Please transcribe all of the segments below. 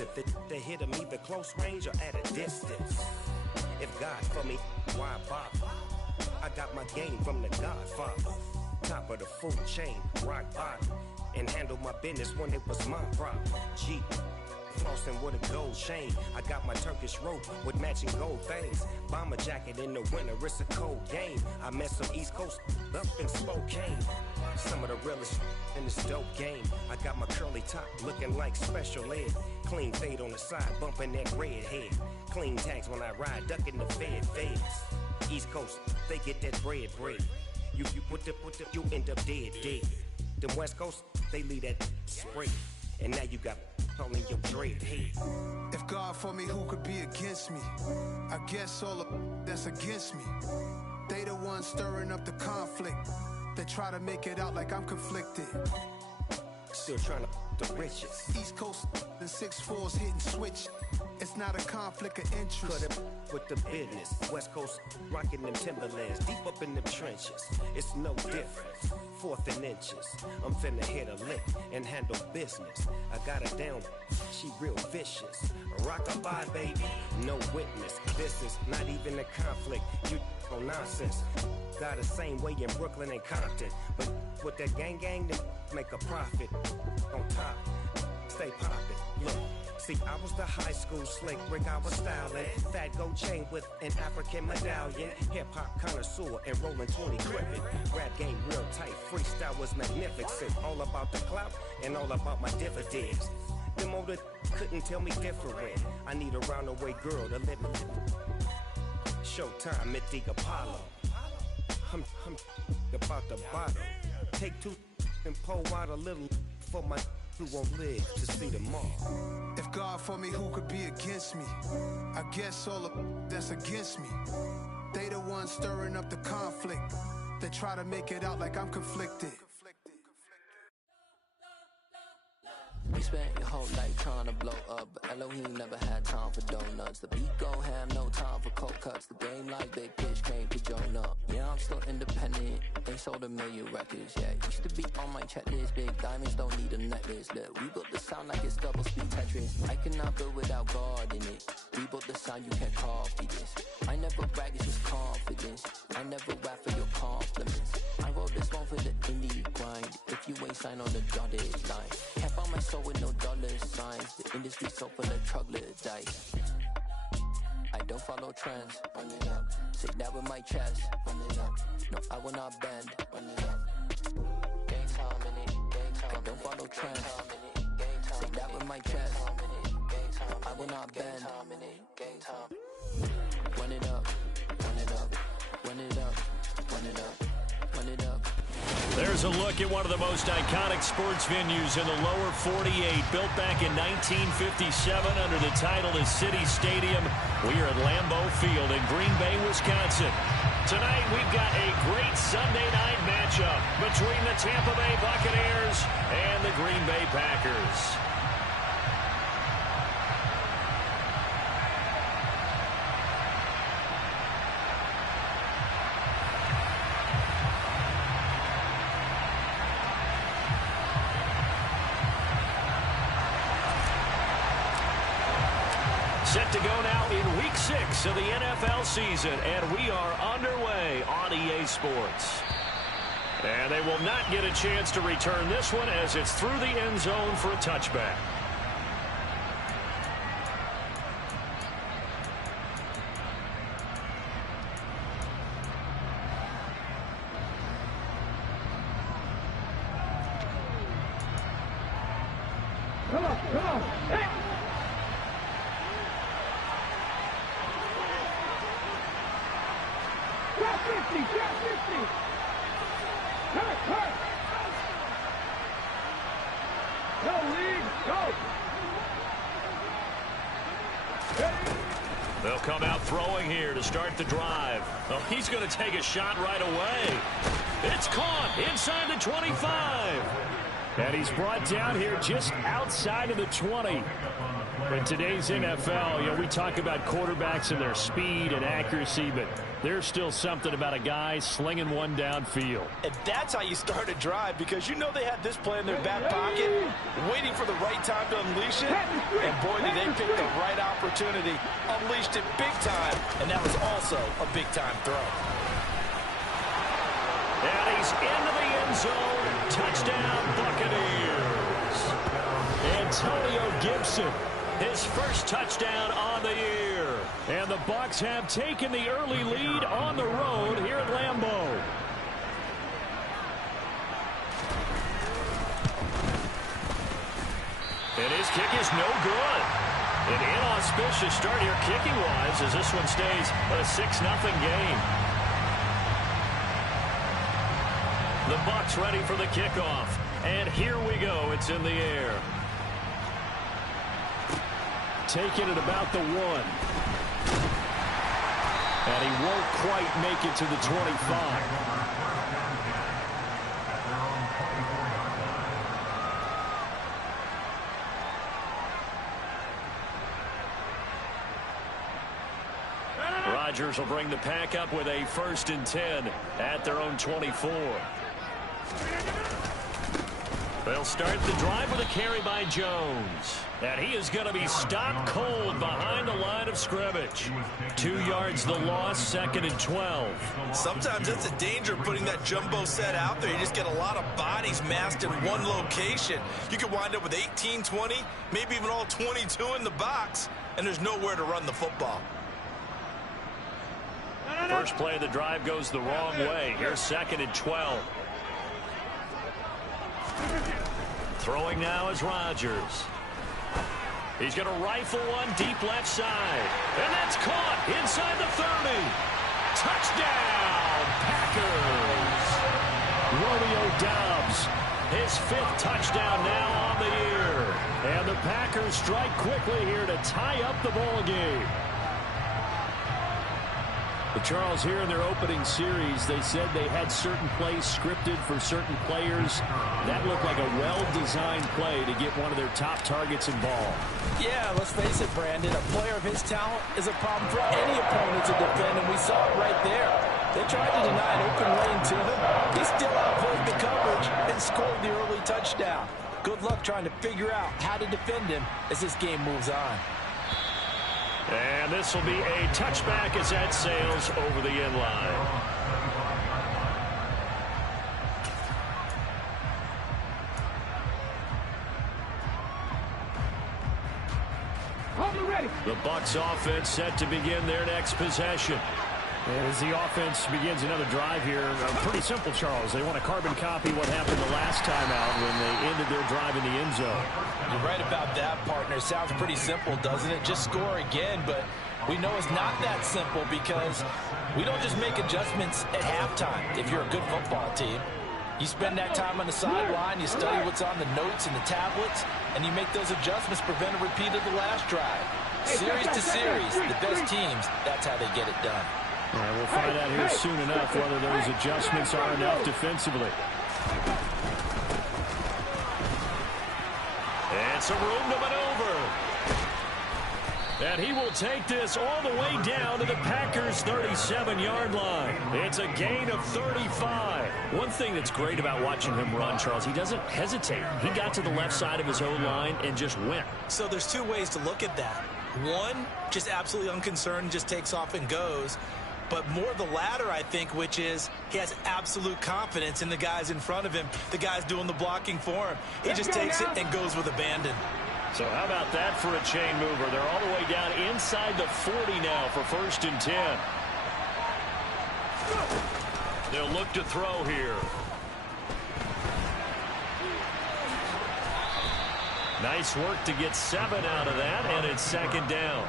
If they hit him either close range or at a distance. If God for me, why bother? I got my game from the Godfather. Top of the food chain, rock bottom. And handle my business when it was my problem. Jeep, flossing with a gold chain. I got my Turkish rope with matching gold things. Bomber jacket in the winter, it's a cold game. I met some East Coast up in Spokane. Some of the realest in this dope game. I got my curly top looking like special ed. Clean fade on the side, bumping that red head. Clean tags when I ride, ducking the feds. East Coast, they get that bread. You put the, you end up dead. Them West Coast, they leave that spray. And now you got all in your dread head. If God for me, who could be against me? I guess all of that's against me. They the ones stirring up the conflict. They try to make it out like I'm conflicted. Still trying to the riches. East Coast, the 6'4s hitting switch. It's not a conflict of interest. Cut it with the business. West Coast rocking them Timberlands, deep up in the trenches. It's no difference. 4th and inches. I'm finna hit a lick and handle business. I got her down, she real vicious. Rock-a-bye, baby, no witness. This is not even a conflict. You on nonsense. Got the same way in Brooklyn and Compton. But with that gang, they make a profit. On top, stay poppin'. Look. See, I was the high school slick Rick, I was styling. Fat gold chain with an African medallion. Hip-hop connoisseur and rolling 20 crippin'. Rap game real tight, freestyle was magnificent. All about the clout and all about my dividends. Them older couldn't tell me different. I need a roundaway girl to live in. Showtime at the Apollo. I'm about the bottom. Take 2 and pour out a little for my who won't live to see tomorrow. If God for me, who could be against me? I guess all of that's against me. They the ones stirring up the conflict. They try to make it out like I'm conflicted. You spent your whole life trying to blow up, but Elohim never had time for donuts. The beat go ham, no time for cold cuts. The game like Big Pitch came to join up. Yeah, I'm still independent. They sold 1 million records. Yeah, used to be on my checklist. Big diamonds don't need a necklace. Look, we built the sound like it's double speed Tetris. I cannot build without God in it. We built the sound, you can't copy this. I never brag, it's just confidence. I never rap for your compliments. I wrote this one for the indie grind. If you ain't signed on the dotted line, can't find my soul with no dollar signs. The industry so full of troglodytes. I don't follow trends. Run it up. Say that with my chest. Run it up. No, I will not bend. Run it up. Gang time in it. Gang time. I don't follow trends. Say that with my chest. I will not bend. Gang time. Run it up. Run it up. Run it up. Run it up. Run it up. There's a look at one of the most iconic sports venues in the lower 48, built back in 1957 under the title of City Stadium. We are at Lambeau Field in Green Bay, Wisconsin. Tonight, we've got a great Sunday night matchup between the Tampa Bay Buccaneers and the Green Bay Packers. Set to go now in Week 6 of the NFL season, and we are underway on EA Sports. And they will not get a chance to return this one as it's through the end zone for a touchback. Come on, hey! Drop 50, drop 50. Hurt. Go, lead, go. They'll come out throwing here to start the drive. Oh, he's going to take a shot right away. It's caught inside the 25. And he's brought down here just outside of the 20. In today's NFL, we talk about quarterbacks and their speed and accuracy, but There's still something about a guy slinging one downfield. And that's how you start a drive, because you know they had this play in their back pocket, waiting for the right time to unleash it. And boy, did they pick the right opportunity. Unleashed it big time, and that was also a big-time throw. And he's into the end zone. Touchdown, Buccaneers. Antonio Gibson, his first touchdown on the year. And the Bucs have taken the early lead on the road here at Lambeau. And his kick is no good. An inauspicious start here kicking-wise as this one stays a 6-0 game. The Bucs ready for the kickoff. And here we go. It's in the air. Taking it about the 1. And he won't quite make it to the 25. Rodgers will bring the pack up with a 1st and 10 at their own 24. They'll start the drive with a carry by Jones. And he is going to be stopped cold behind the line of scrimmage. 2 yards the loss, 2nd and 12. Sometimes it's a danger putting that jumbo set out there. You just get a lot of bodies massed in one location. You could wind up with 18, 20, maybe even all 22 in the box, and there's nowhere to run the football. First play of the drive goes the wrong way. Here's 2nd and 12. Throwing now is Rodgers. He's going to rifle one deep left side. And that's caught inside the 30. Touchdown, Packers. Romeo Doubs, his 5th touchdown now on the year. And the Packers strike quickly here to tie up the ball game. But Charles, here in their opening series, they said they had certain plays scripted for certain players. That looked like a well-designed play to get one of their top targets involved. Yeah, let's face it, Brandon. A player of his talent is a problem for any opponent to defend, and we saw it right there. They tried to deny an open lane to him. He still outplayed the coverage and scored the early touchdown. Good luck trying to figure out how to defend him as this game moves on. And this will be a touchback as that sails over the end line. The Bucs offense set to begin their next possession. And as the offense begins another drive here, pretty simple, Charles. They want to carbon copy what happened the last time out when they ended their drive in the end zone. You're right about that, partner. Sounds pretty simple, doesn't it? Just score again, but we know it's not that simple because we don't just make adjustments at halftime if you're a good football team. You spend that time on the sideline, you study what's on the notes and the tablets, and you make those adjustments, prevent a repeat of the last drive. Series to series, the best teams, that's how they get it done. All right, we'll find out here soon enough whether those adjustments are enough defensively. And some room to maneuver. And he will take this all the way down to the Packers' 37-yard line. It's a gain of 35. One thing that's great about watching him run, Charles, he doesn't hesitate. He got to the left side of his own line and just went. So there's 2 ways to look at that. One, just absolutely unconcerned, just takes off and goes. But more the latter, I think, which is he has absolute confidence in the guys in front of him, the guys doing the blocking for him. He just takes it and goes with abandon. So how about that for a chain mover? They're all the way down inside the 40 now for 1st and 10. They'll look to throw here. Nice work to get 7 out of that, and it's 2nd down.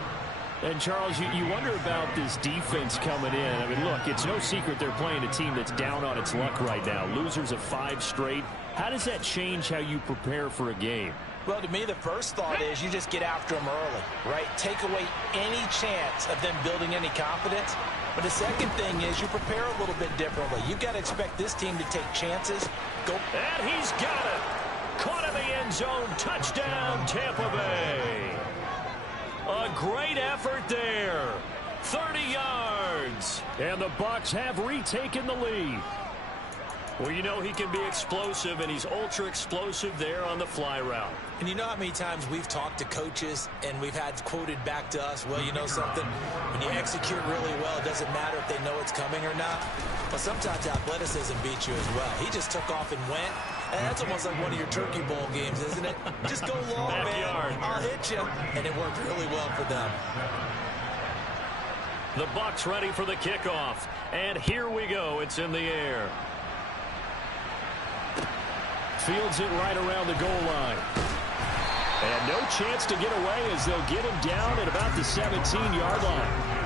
And, Charles, you wonder about this defense coming in. I mean, look, it's no secret they're playing a team that's down on its luck right now. Losers of 5 straight. How does that change how you prepare for a game? Well, to me, the first thought is you just get after them early, right? Take away any chance of them building any confidence. But the second thing is you prepare a little bit differently. You've got to expect this team to take chances. Go. And he's got it. Caught in the end zone. Touchdown, Tampa Bay. A great effort there. 30 yards. And the Bucs have retaken the lead. Well, you know he can be explosive, and he's ultra explosive there on the fly route. And you know how many times we've talked to coaches and we've had quoted back to us, well, you know something, when you execute really well, it doesn't matter if they know it's coming or not. But sometimes athleticism beats you as well. He just took off and went. And that's almost like one of your Turkey Bowl games, isn't it? Just go long, man. I'll hit you. And it worked really well for them. The Bucs ready for the kickoff. And here we go. It's in the air. Fields it right around the goal line. And no chance to get away as they'll get him down at about the 17-yard line.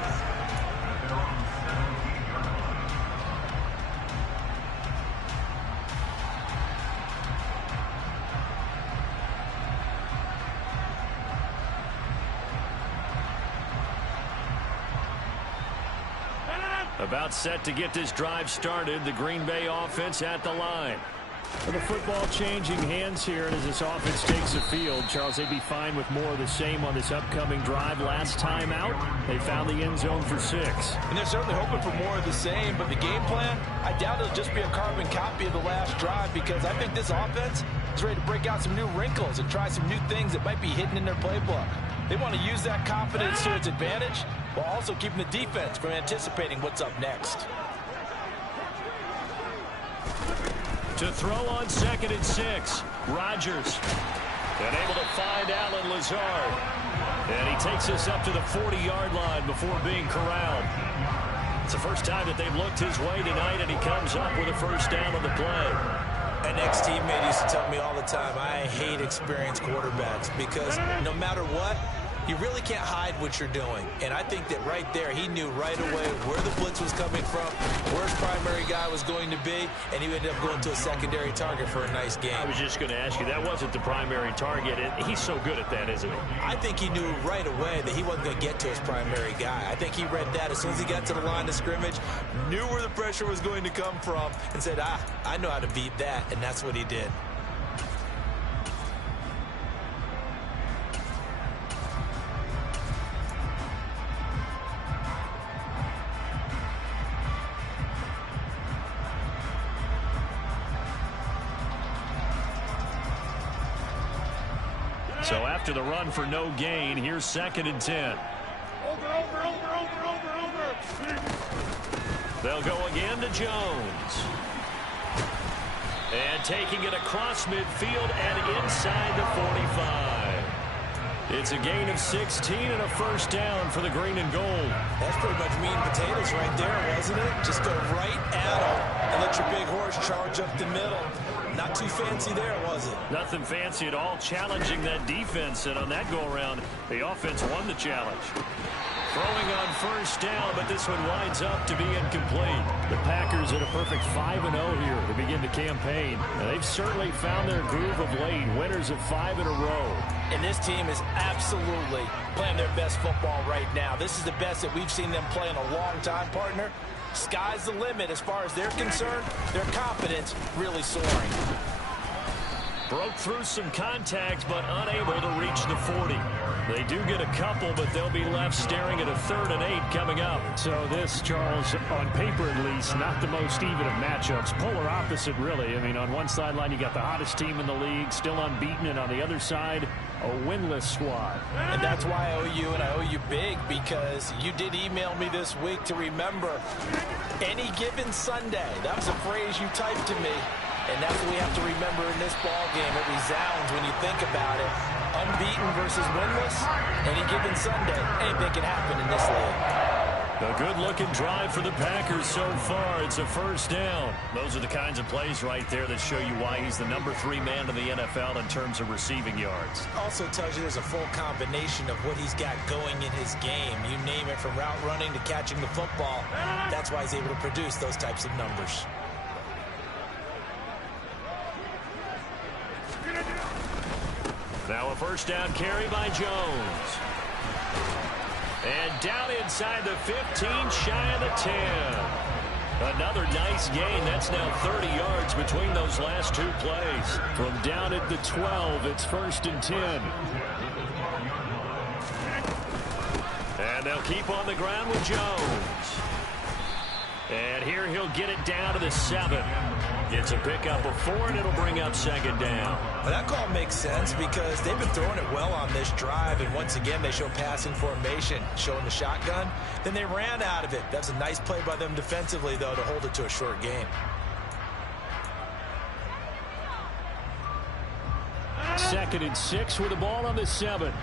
About set to get this drive started. The Green Bay offense at the line. Well, the football changing hands here, and as this offense takes the field, Charles, they'd be fine with more of the same on this upcoming drive. Last time out, they found the end zone for 6. And they're certainly hoping for more of the same, but the game plan, I doubt it'll just be a carbon copy of the last drive, because I think this offense is ready to break out some new wrinkles and try some new things that might be hidden in their playbook. They want to use that confidence to its advantage while also keeping the defense from anticipating what's up next. To throw on 2nd and 6, Rodgers. And able to find Allen Lazard. And he takes us up to the 40-yard line before being corralled. It's the first time that they've looked his way tonight, and he comes up with a first down on the play. An ex-teammate used to tell me all the time, I hate experienced quarterbacks because no matter what, you really can't hide what you're doing. And I think that right there, he knew right away where the blitz was coming from, where his primary guy was going to be, and he ended up going to a secondary target for a nice game. I was just going to ask you, that wasn't the primary target. He's so good at that, isn't he? I think he knew right away that he wasn't going to get to his primary guy. I think he read that as soon as he got to the line of scrimmage, knew where the pressure was going to come from, and said, I know how to beat that, and that's what he did. So after the run for no gain, here's 2nd and 10. They'll go again to Jones. And taking it across midfield and inside the 45. It's a gain of 16 and a first down for the green and gold. That's pretty much meat and potatoes right there, wasn't it? Just go right at them and let your big horse charge up the middle. Not too fancy there, was it? Nothing fancy at all, challenging that defense, and on that go-around, the offense won the challenge. Throwing on first down, but this one winds up to be incomplete. The Packers at a perfect 5-0 here to begin the campaign. And they've certainly found their groove of late, winners of 5 in a row. And this team is absolutely playing their best football right now. This is the best that we've seen them play in a long time, partner. Sky's the limit as far as they're concerned. Their confidence really soaring. Broke through some contact, but unable to reach the 40. They do get a couple, but they'll be left staring at a 3rd and 8 coming up. So this, Charles, on paper at least, not the most even of matchups. Polar opposite, really. I mean, on one sideline, you got the hottest team in the league, still unbeaten, and on the other side, a winless squad. And that's why I owe you, and I owe you big, because you did email me this week to remember any given Sunday. That was a phrase you typed to me. And that's what we have to remember in this ball game. It resounds when you think about it. Unbeaten versus winless. Any given Sunday, anything can happen in this league. A good-looking drive for the Packers so far. It's a first down. Those are the kinds of plays right there that show you why he's the #3 man in the NFL in terms of receiving yards. Also tells you there's a full combination of what he's got going in his game. You name it, from route running to catching the football. That's why he's able to produce those types of numbers. Now a first down carry by Jones. And down inside the 15, shy of the 10. Another nice gain. That's now 30 yards between those last two plays. From down at the 12, it's 1st and 10. And they'll keep on the ground with Jones. And here he'll get it down to the 7. Gets a pickup of 4, and it'll bring up second down. Well, that call makes sense because they've been throwing it well on this drive, and once again they show passing formation, showing the shotgun. Then they ran out of it. That's a nice play by them defensively, though, to hold it to a short gain. Second and 6 with the ball on the 7.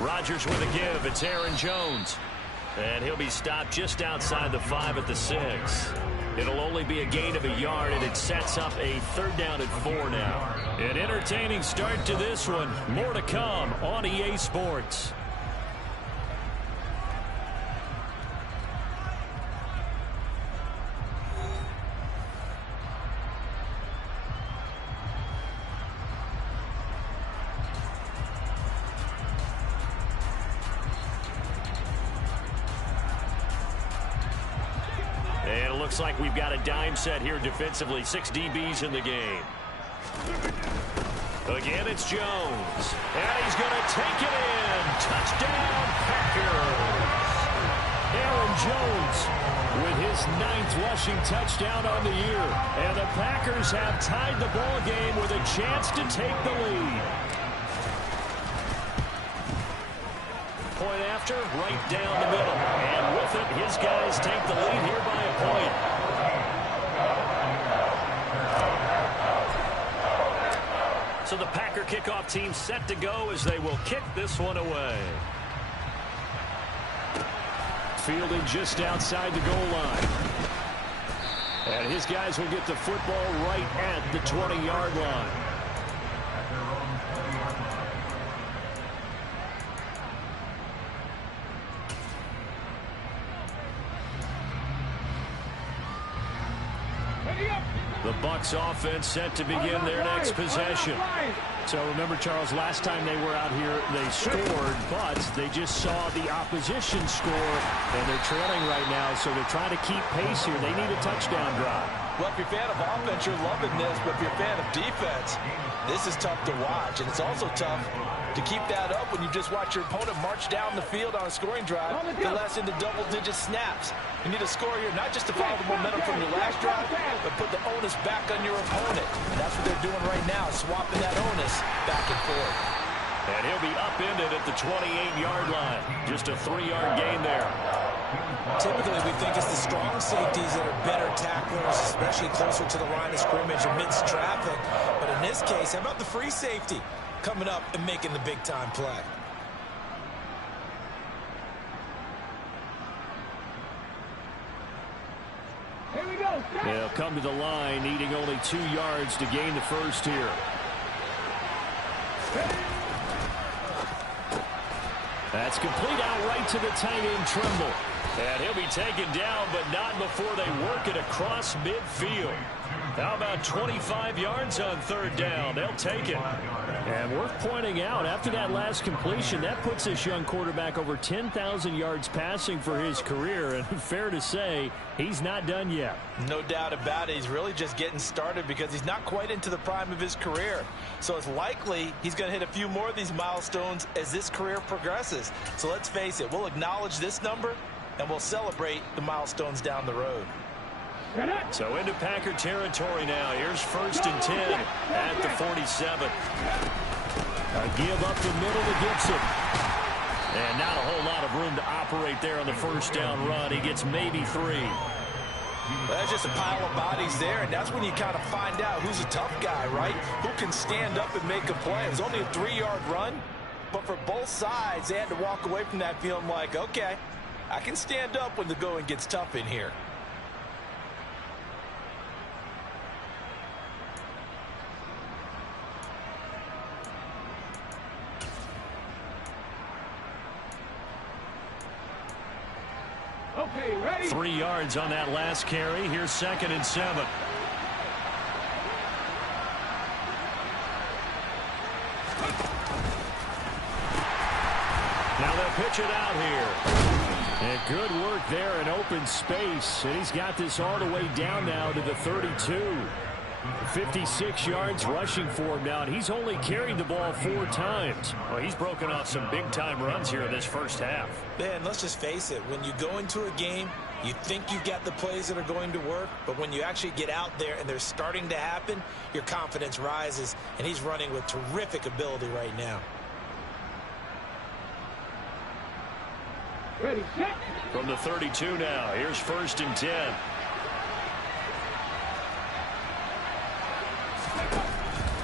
Rodgers with a give. It's Aaron Jones. And he'll be stopped just outside the 5 at the 6. It'll only be a gain of a yard, and it sets up a 3rd down and 4 now. An entertaining start to this one. More to come on EA Sports. Looks like we've got a dime set here defensively. 6 DBs in the game. Again, it's Jones. And he's going to take it in. Touchdown, Packers. Aaron Jones with his 9th rushing touchdown on the year. And the Packers have tied the ball game with a chance to take the lead. Point after, right down the middle. And with it, his guys take the lead here by a point. So the Packer kickoff team set to go as they will kick this one away. Fielded just outside the goal line. And his guys will get the football right at the 20-yard line. The Bucs offense set to begin their next possession. So remember, Charles, last time they were out here, they scored, but they just saw the opposition score, and they're trailing right now, so they're trying to keep pace here. They need a touchdown drive. Well, if you're a fan of offense, you're loving this, but if you're a fan of defense, this is tough to watch, and it's also tough to keep that up when you just watch your opponent march down the field on a scoring drive that lasts into double-digit snaps. You need a score here, not just to follow the momentum from your last drive, but put the onus back on your opponent. And that's what they're doing right now, swapping that onus back and forth. And he'll be upended at the 28-yard line. Just a 3-yard gain there. Typically, we think it's the strong safeties that are better tacklers, especially closer to the line of scrimmage amidst traffic. But in this case, how about the free safety coming up and making the big-time play? Here we go. They'll come to the line, needing only 2 yards to gain the first here. That's complete out right to the tight end, Trimble. And he'll be taken down, but not before they work it across midfield. How about 25 yards on 3rd down? They'll take it. And worth pointing out, after that last completion, that puts this young quarterback over 10,000 yards passing for his career. And fair to say, he's not done yet. No doubt about it. He's really just getting started because he's not quite into the prime of his career. So it's likely he's going to hit a few more of these milestones as this career progresses. So let's face it, we'll acknowledge this number and we'll celebrate the milestones down the road. So into Packer territory now. Here's 1st and 10 at the 47. A give up the middle to Gibson. And not a whole lot of room to operate there on the 1st down run. He gets maybe 3. That's just a pile of bodies there, and that's when you kind of find out who's a tough guy, right? Who can stand up and make a play. It was only a 3-yard run, but for both sides, they had to walk away from that feeling like, okay, I can stand up when the going gets tough in here. Okay, ready? 3 yards on that last carry. Here's 2nd and 7. Now they'll pitch it out here. And good work there in open space. And he's got this all the way down now to the 32. 56 yards rushing for him now, and he's only carried the ball 4 times. Well, he's broken off some big-time runs here in this first half. Man, let's just face it. When you go into a game, you think you've got the plays that are going to work, but when you actually get out there and they're starting to happen, your confidence rises, and he's running with terrific ability right now. Ready, set. From the 32 now, here's 1st and 10.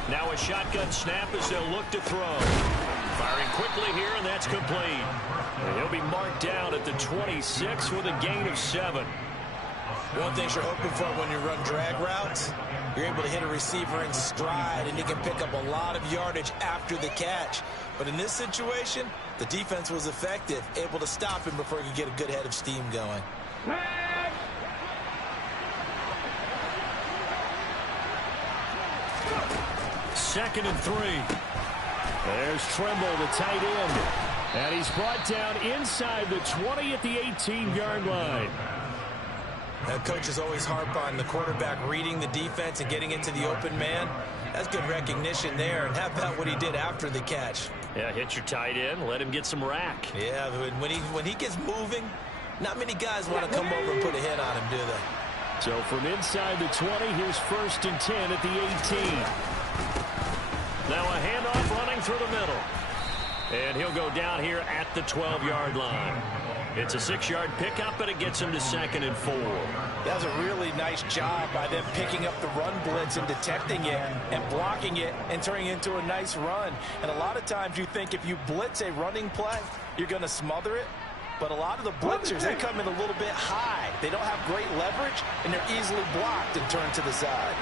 Now a shotgun snap as they'll look to throw. Firing quickly here, and that's complete. And he'll be marked down at the 26 with a gain of 7. One thing you're hoping for when you run drag routes, you're able to hit a receiver in stride, and you can pick up a lot of yardage after the catch. But in this situation, the defense was effective, able to stop him before he could get a good head of steam going. 2nd and 3. There's Trimble, the tight end. And he's brought down inside the 20 at the 18-yard line. Coaches always harp on the quarterback reading the defense and getting into the open man. That's good recognition there. And how about what he did after the catch? Yeah, hit your tight end, let him get some rack. Yeah, when he gets moving, not many guys want to come over and put a hit on him, do they? So from inside the 20, here's 1st and 10 at the 18. Now a handoff running through the middle. And he'll go down here at the 12-yard line. It's a 6-yard pickup, but it gets him to 2nd and 4. That was a really nice job by them picking up the run blitz and detecting it and blocking it and turning it into a nice run. And a lot of times you think if you blitz a running play, you're going to smother it. But a lot of the blitzers, they come in a little bit high. They don't have great leverage, and they're easily blocked and turned to the side.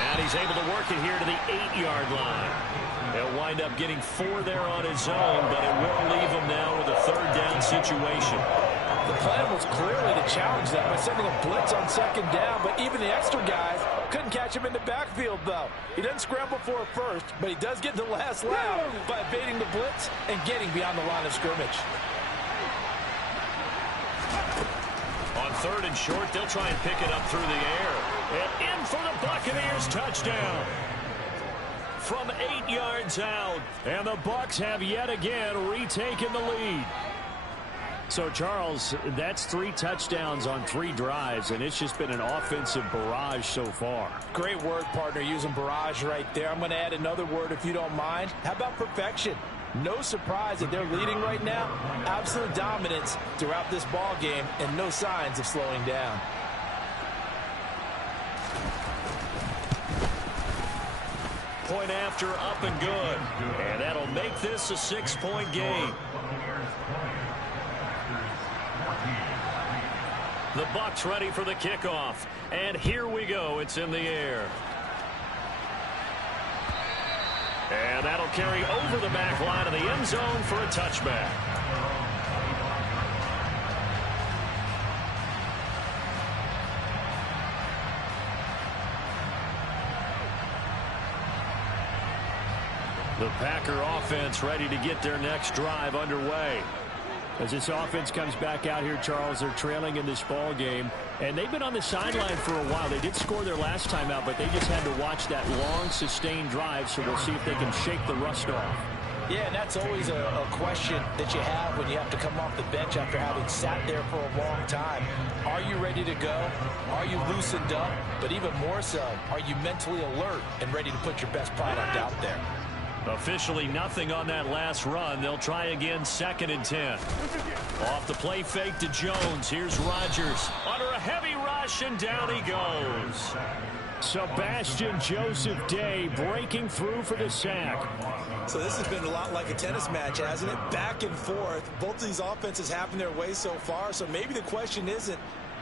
And he's able to work it here to the 8-yard line. He'll wind up getting 4 there on his own, but it will leave him now with a 3rd down situation. The plan was clearly to challenge that by sending a blitz on 2nd down, but even the extra guys couldn't catch him in the backfield, though. He doesn't scramble for a first, but he does get the last lap by evading the blitz and getting beyond the line of scrimmage. On 3rd and short, they'll try and pick it up through the air. And in for the Buccaneers touchdown. From 8 yards out. And the Bucs have yet again retaken the lead. So, Charles, that's 3 touchdowns on 3 drives, and it's just been an offensive barrage so far. Great word, partner, using barrage right there. I'm going to add another word if you don't mind. How about perfection? No surprise that they're leading right now. Absolute dominance throughout this ball game and no signs of slowing down. Point after, up and good. And that'll make this a 6-point game. The Bucs ready for the kickoff. And here we go. It's in the air. And that'll carry over the back line of the end zone for a touchback. The Packer offense ready to get their next drive underway. As this offense comes back out here, Charles, they're trailing in this ball game, and they've been on the sideline for a while. They did score their last time out, but they just had to watch that long, sustained drive, so we'll see if they can shake the rust off. Yeah, and that's always a question that you have when you have to come off the bench after having sat there for a long time. Are you ready to go? Are you loosened up? But even more so, are you mentally alert and ready to put your best product out there? Officially nothing on that last run. They'll try again, 2nd and 10. Off the play fake to Jones. Here's Rodgers under a heavy rush, and down he goes. Sebastian Joseph Day breaking through for the sack. So this has been a lot like a tennis match, hasn't it? Back and forth. Both of these offenses having their way so far. So maybe the question isn't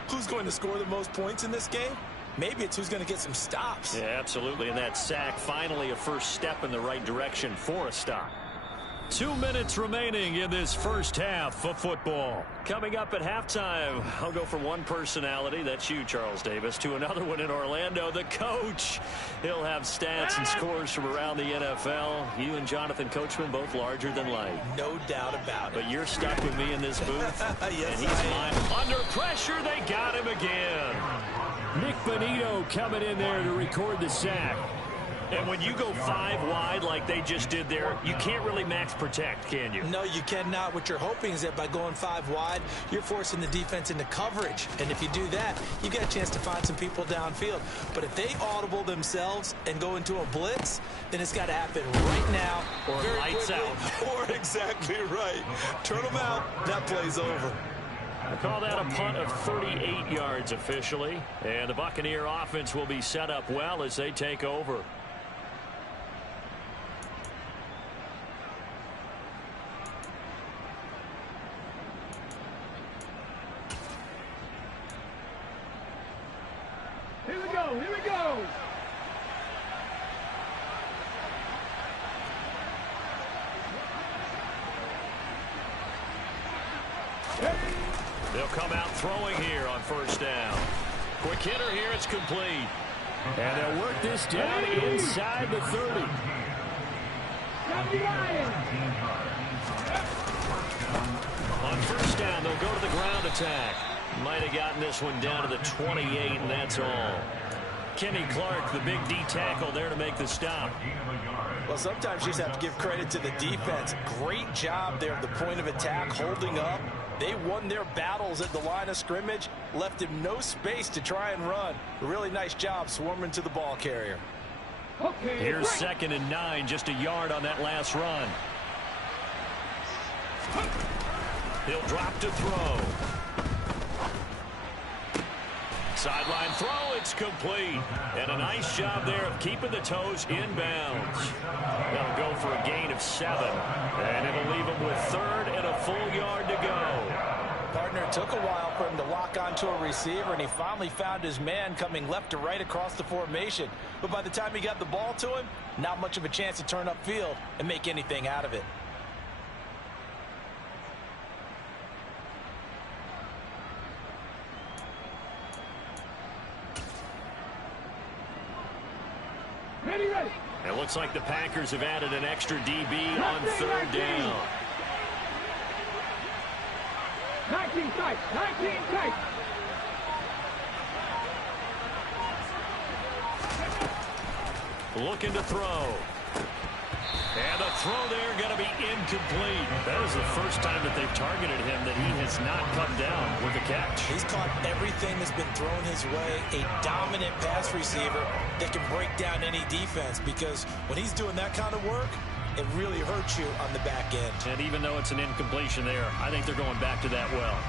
who's going to score the most points in this game. Maybe it's who's going to get some stops. Yeah, absolutely. And that sack, finally a first step in the right direction for a stop. 2 minutes remaining in this first half of football. Coming up at halftime, I'll go from one personality, that's you, Charles Davis, to another one in Orlando, the coach. He'll have stats and scores from around the NFL. You and Jonathan Coachman both larger than life. No doubt about it. But you're stuck with me in this booth. Yes, and he's mine. Under pressure, they got him again. Nick Bonito coming in there to record the sack. And when you go 5 wide like they just did there, you can't really max protect, can you? No, you cannot. What you're hoping is that by going 5 wide, you're forcing the defense into coverage. And if you do that, you get a chance to find some people downfield. But if they audible themselves and go into a blitz, then it's got to happen right now. Or lights out. Or exactly right. Turn them out. That play's over. I call that a punt of 38 yards officially. And the Buccaneer offense will be set up well as they take over. Here we go, here we go. They'll come out throwing here on first down. Quick hitter here, it's complete. And they'll work this down inside the 30. On first down, they'll go to the ground attack. Might have gotten this one down to the 28, and that's all. Kenny Clark, the big D tackle there to make the stop. Well, sometimes you just have to give credit to the defense. Great job there at the point of attack, holding up. They won their battles at the line of scrimmage, left him no space to try and run. A really nice job swarming to the ball carrier. Okay, here's 2nd and 9, just a yard on that last run. He'll drop to throw. Sideline throw, it's complete. And a nice job there of keeping the toes inbounds. That'll go for a gain of 7. And it'll leave him with 3rd and a full yard to go. Partner, it took a while for him to lock onto a receiver, and he finally found his man coming left to right across the formation. But by the time he got the ball to him, not much of a chance to turn upfield and make anything out of it. Ready, ready. It looks like the Packers have added an extra DB on 3rd down. 19 tight, 19 tight. Looking to throw. And the throw there going to be incomplete. That is the first time that they've targeted him that he has not come down with a catch. He's caught everything that's been thrown his way. A dominant pass receiver that can break down any defense, because when he's doing that kind of work, it really hurts you on the back end. And even though it's an incompletion there, I think they're going back to that well.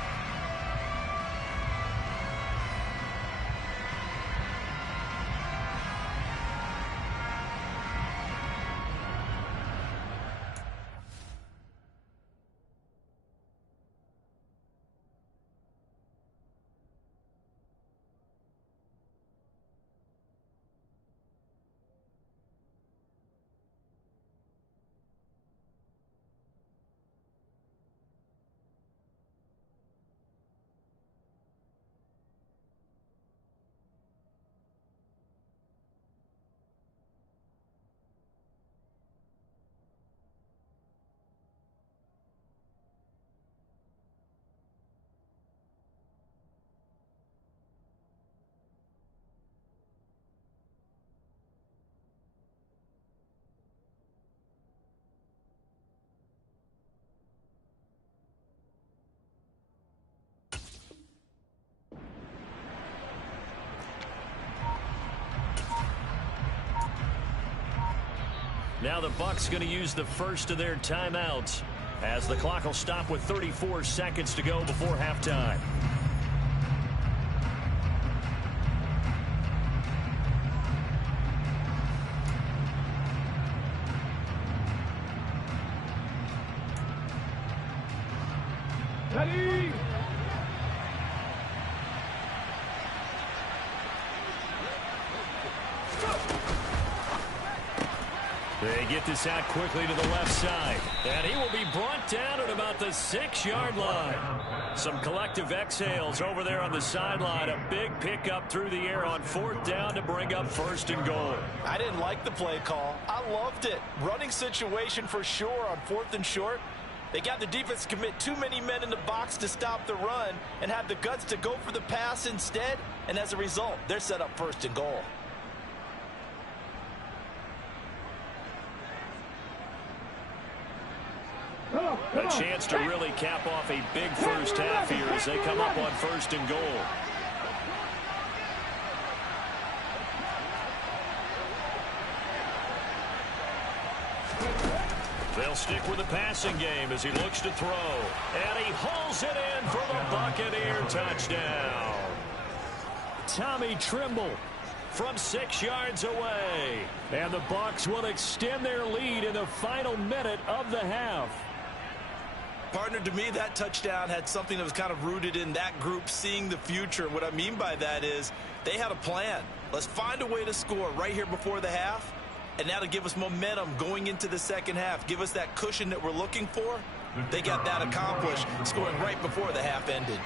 Now the Bucs going to use the first of their timeouts as the clock will stop with 34 seconds to go before halftime. Ready. They get this out quickly to the left side. And he will be brought down at about the 6-yard line. Some collective exhales over there on the sideline. A big pickup through the air on 4th down to bring up 1st and goal. I didn't like the play call. I loved it. Running situation for sure on 4th and short. They got the defense to commit too many men in the box to stop the run and have the guts to go for the pass instead. And as a result, they're set up 1st and goal. A chance to really cap off a big first half here as they come up on 1st and goal. They'll stick with the passing game as he looks to throw. And he hauls it in for the Buccaneer touchdown. Tommy Trimble from 6 yards away. And the Bucs will extend their lead in the final minute of the half. Partner, to me, that touchdown had something that was kind of rooted in that group seeing the future. What I mean by that is they had a plan. Let's find a way to score right here before the half. And that'll give us momentum going into the second half. Give us that cushion that we're looking for. They got that accomplished, scoring right before the half ended.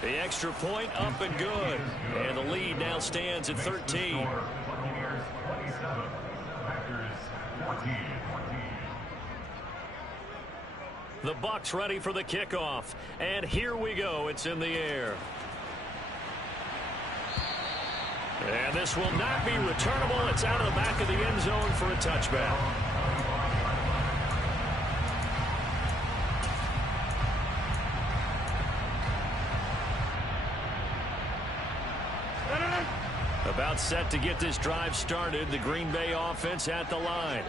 The extra point up and good. And the lead now stands at 13. The Bucs ready for the kickoff. And here we go. It's in the air. And this will not be returnable. It's out of the back of the end zone for a touchback. About set to get this drive started. The Green Bay offense at the line.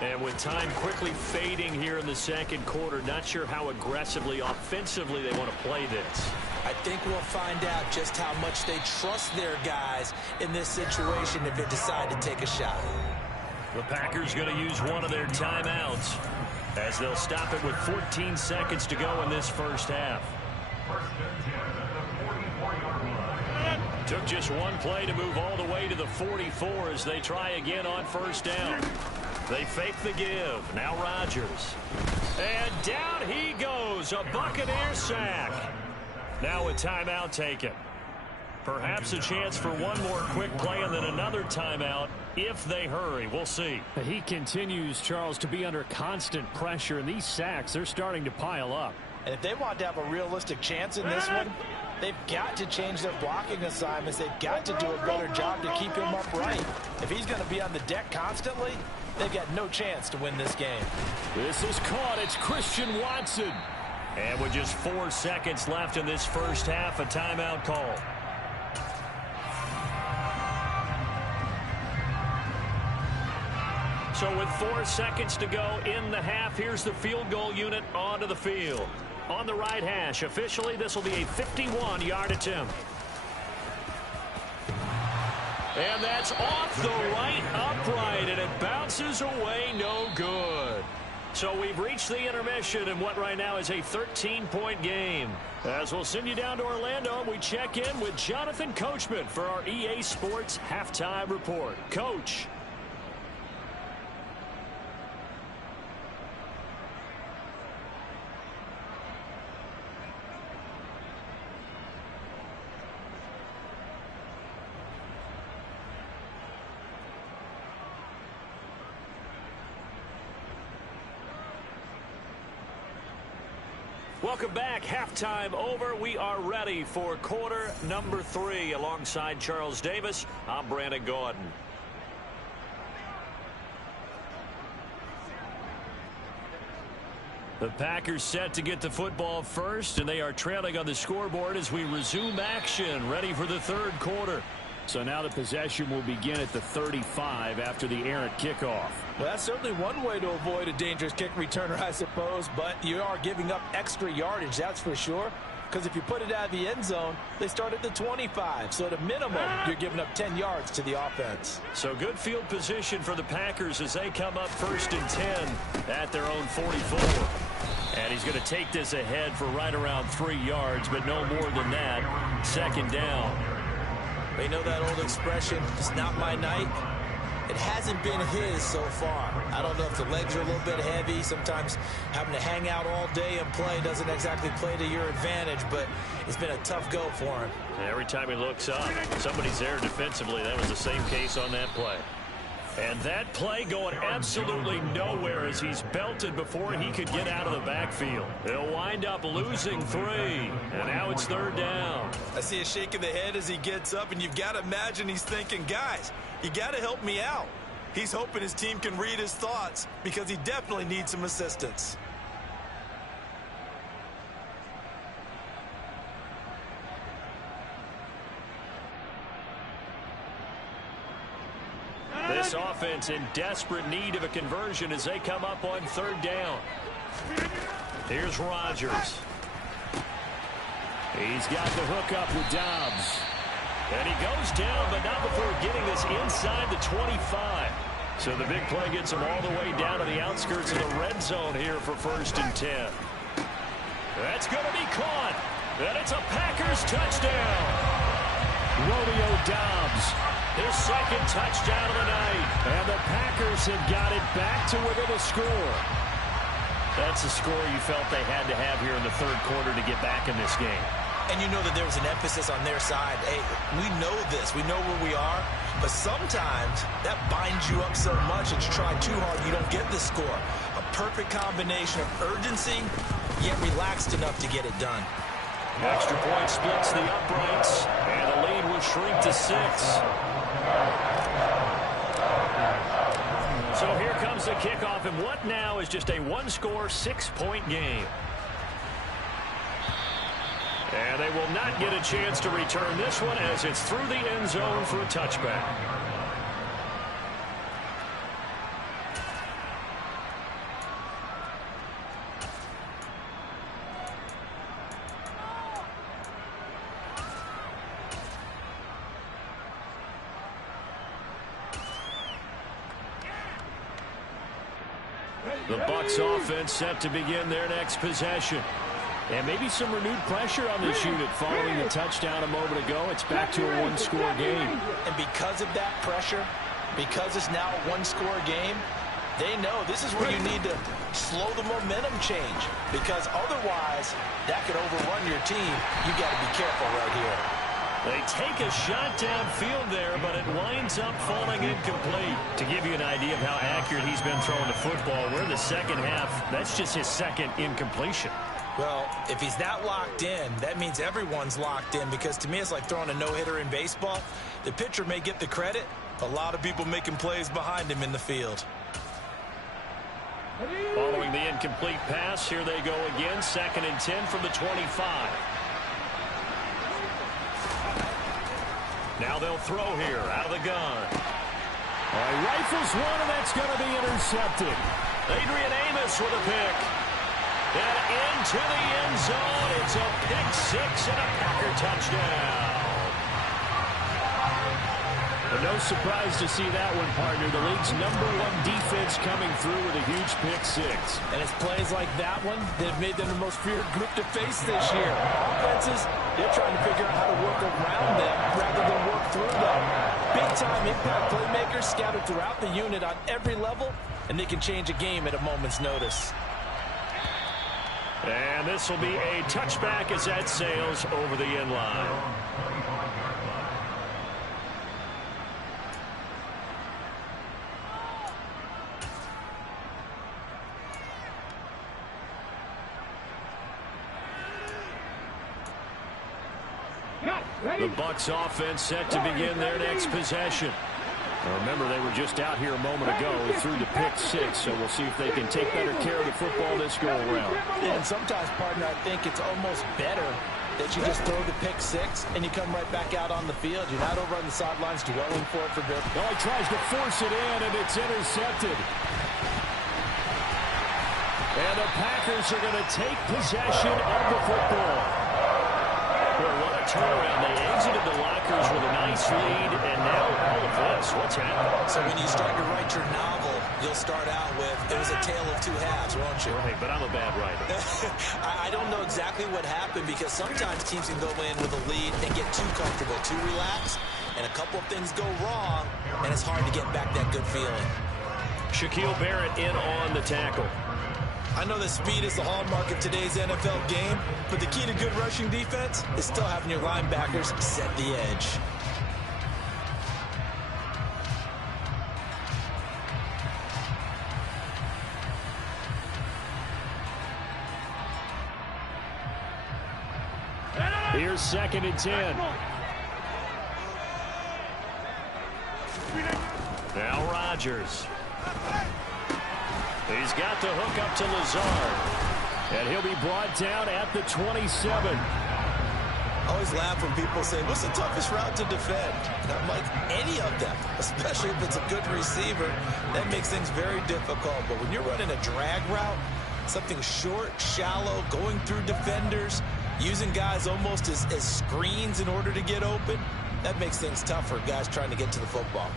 And with time quickly fading here in the second quarter, not sure how aggressively, offensively they want to play this. I think we'll find out just how much they trust their guys in this situation if they decide to take a shot. The Packers going to use one of their timeouts as they'll stop it with 14 seconds to go in this first half. Took just one play to move all the way to the 44 as they try again on 1st down. They fake the give. Now Rodgers. And down he goes. A Buccaneer sack. Now a timeout taken. Perhaps a chance for one more quick play and then another timeout if they hurry. We'll see. He continues, Charles, to be under constant pressure, and these sacks, they're starting to pile up. And if they want to have a realistic chance in this one, they've got to change their blocking assignments. They've got to do a better job to keep him upright. If he's going to be on the deck constantly, they've got no chance to win this game. This is caught. It's Christian Watson. And with just 4 seconds left in this first half, a timeout call. So with 4 seconds to go in the half, here's the field goal unit onto the field. On the right hash, officially this will be a 51-yard attempt. And that's off the right upright, and it bounces away no good. So we've reached the intermission in what right now is a 13-point game. As we'll send you down to Orlando, and we check in with Jonathan Coachman for our EA Sports Halftime Report. Coach. Welcome back. Halftime over. We are ready for quarter number 3. Alongside Charles Davis, I'm Brandon Gordon. The Packers set to get the football first, and they are trailing on the scoreboard as we resume action, ready for the third quarter. So now the possession will begin at the 35 after the errant kickoff. Well, that's certainly one way to avoid a dangerous kick returner, I suppose, but you are giving up extra yardage, that's for sure, because if you put it out of the end zone, they start at the 25. So at a minimum, you're giving up 10 yards to the offense. So good field position for the Packers as they come up 1st and 10 at their own 44. And he's going to take this ahead for right around 3 yards, but no more than that. 2nd down. They know that old expression, it's not my night. It hasn't been his so far. I don't know if the legs are a little bit heavy. Sometimes having to hang out all day and play doesn't exactly play to your advantage, but it's been a tough go for him. And every time he looks up, somebody's there defensively. That was the same case on that play. And that play going absolutely nowhere as he's belted before he could get out of the backfield. He'll wind up losing 3. And now it's 3rd down. I see a shake of the head as he gets up, and you've got to imagine he's thinking, guys, you got to help me out. He's hoping his team can read his thoughts because he definitely needs some assistance. This offense in desperate need of a conversion as they come up on 3rd down. Here's Rodgers. He's got the hook up with Dobbs. And he goes down, but not before getting this inside the 25. So the big play gets him all the way down to the outskirts of the red zone here for 1st and 10. That's going to be caught. And it's a Packers touchdown. Romeo Dobbs, his 2nd touchdown of the night. And the Packers have got it back to within a score. That's a score you felt they had to have here in the 3rd quarter to get back in this game. And you know that there was an emphasis on their side. Hey, we know this. We know where we are. But sometimes that binds you up so much that you try too hard, you don't get the score. A perfect combination of urgency, yet relaxed enough to get it done. Extra point splits the uprights, and the lead will shrink to 6. So here comes the kickoff, and what now is just a 1-score, 6-point game. And they will not get a chance to return this one as it's through the end zone for a touchback. The Bucs offense set to begin their next possession. And maybe some renewed pressure on this unit following the touchdown a moment ago. It's back to a 1-score game. And because of that pressure, because it's now a 1-score game, they know this is where you need to slow the momentum change. Because otherwise, that could overrun your team. You've got to be careful right here. They take a shot downfield there, but it winds up falling incomplete. To give you an idea of how accurate he's been throwing the football, we're in the 2nd half. That's just his 2nd incompletion. Well, if he's that locked in, that means everyone's locked in, because to me it's like throwing a no-hitter in baseball. The pitcher may get the credit, a lot of people making plays behind him in the field. Following the incomplete pass, here they go again, 2nd and 10 from the 25. Now they'll throw here out of the gun. Rifles one, and that's going to be intercepted. Adrian Amos with a pick. And into the end zone. It's a pick 6 and a Packer touchdown. But no surprise to see that one, partner. The league's #1 defense coming through with a huge pick 6. And it's plays like that one that have made them the most feared group to face this year. Offenses, they're trying to figure out how to work around them rather than work through them. Big-time impact playmakers scattered throughout the unit on every level, and they can change a game at a moment's notice. And this will be a touchback as that sails over the end line. The Bucs offense set to begin their next possession. Now remember, they were just out here a moment ago through the pick 6, so we'll see if they can take better care of the football this go-around. And sometimes, partner, I think it's almost better that you just throw the pick 6 and you come right back out on the field. You're not over on the sidelines dwelling for it for good. No, he tries to force it in, and it's intercepted. And the Packers are going to take possession of the football. Boy, what a turnaround. They exited the lockers with a nice lead, and now all of this. What's happening? So when you start to write your novel, you'll start out with, it was a tale of two halves, won't you? Right, but I'm a bad writer. I don't know exactly what happened, because sometimes teams can go in with a lead and get too comfortable, too relaxed, and a couple of things go wrong, and it's hard to get back that good feeling. Shaquille Barrett in on the tackle. I know that speed is the hallmark of today's NFL game, but the key to good rushing defense is still having your linebackers set the edge. Here's 2nd and 10. Now Rodgers. He's got the hook up to Lazard. And he'll be brought down at the 27. I always laugh when people say, what's the toughest route to defend? And I'm like, any of them, especially if it's a good receiver. That makes things very difficult. But when you're running a drag route, something short, shallow, going through defenders, using guys almost as screens in order to get open, that makes things tough for guys trying to get to the football.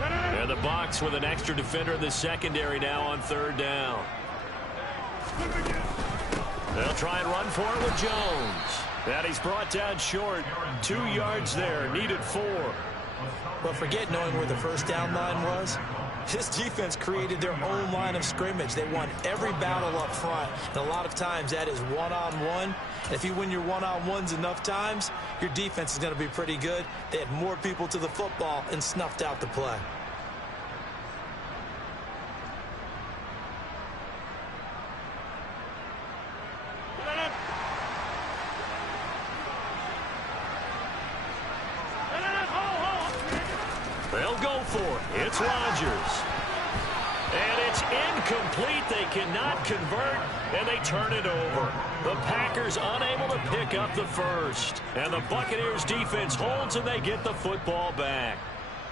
And the box with an extra defender in the secondary now on 3rd down. They'll try and run for it with Jones. And he's brought down short. 2 yards there. Needed 4. But forget knowing where the first down line was. This defense created their own line of scrimmage. They won every battle up front. And a lot of times that is one-on-one. If you win your one-on-ones enough times, your defense is going to be pretty good. They had more people to the football and snuffed out the play. They'll go for it. It's Rodgers. And it's incomplete. They cannot convert, and they turn it over. The Packers unable to pick up the first. And the Buccaneers defense holds, and they get the football back.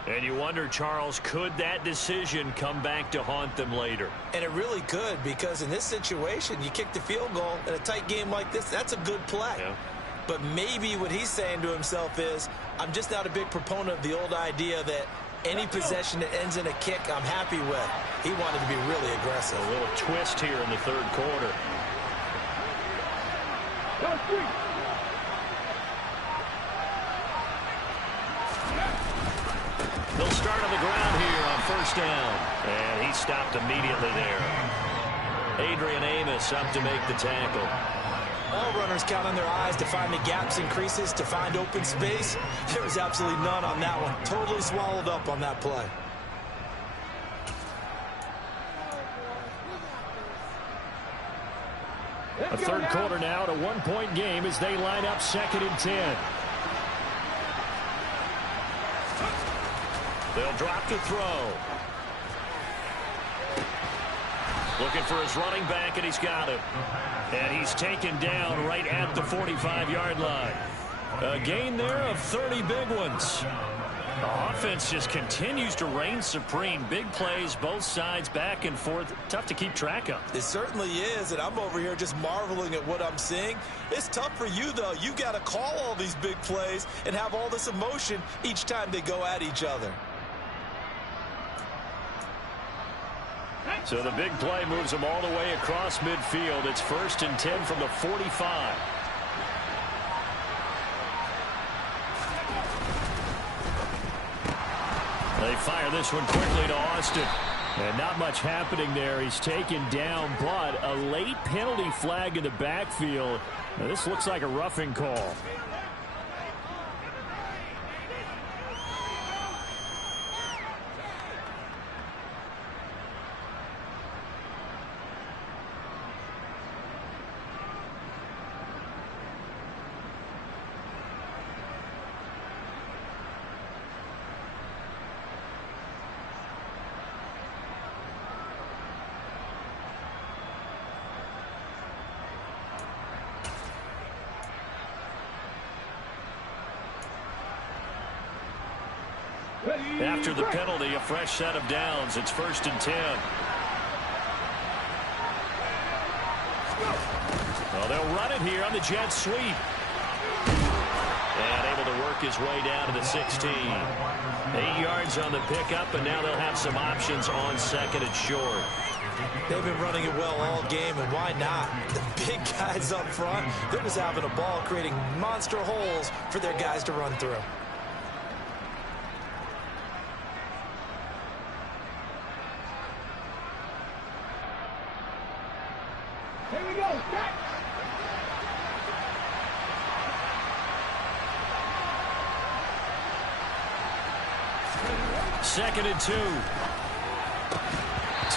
And you wonder, Charles, could that decision come back to haunt them later? And it really could, because in this situation, you kick the field goal in a tight game like this, that's a good play. Yeah. But maybe what he's saying to himself is, I'm just not a big proponent of the old idea that any possession that ends in a kick I'm happy with. He wanted to be really aggressive. A little twist here in the 3rd quarter. They'll start on the ground here on 1st down. And he stopped immediately there. Adrian Amos up to make the tackle. All runners count on their eyes to find the gaps and creases, to find open space. There was absolutely none on that one. Totally swallowed up on that play. A 3rd quarter now at a 1-point game as they line up 2nd and 10. They'll drop to throw. Looking for his running back, and he's got it. And he's taken down right at the 45-yard line. A gain there of 30 big ones. The offense just continues to reign supreme. Big plays, both sides, back and forth. Tough to keep track of. It certainly is, and I'm over here just marveling at what I'm seeing. It's tough for you, though. You've got to call all these big plays and have all this emotion each time they go at each other. So the big play moves them all the way across midfield. It's 1st and 10 from the 45. They fire this one quickly to Austin. And not much happening there. He's taken down, but a late penalty flag in the backfield. Now, this looks like a roughing call. After the penalty, a fresh set of downs. It's 1st and 10. Well, they'll run it here on the jet sweep. And able to work his way down to the 16. 8 yards on the pickup, and now they'll have some options on second and short. They've been running it well all game, and why not? The big guys up front, they're just having a ball, creating monster holes for their guys to run through. Here we go. Back. Second and 2. To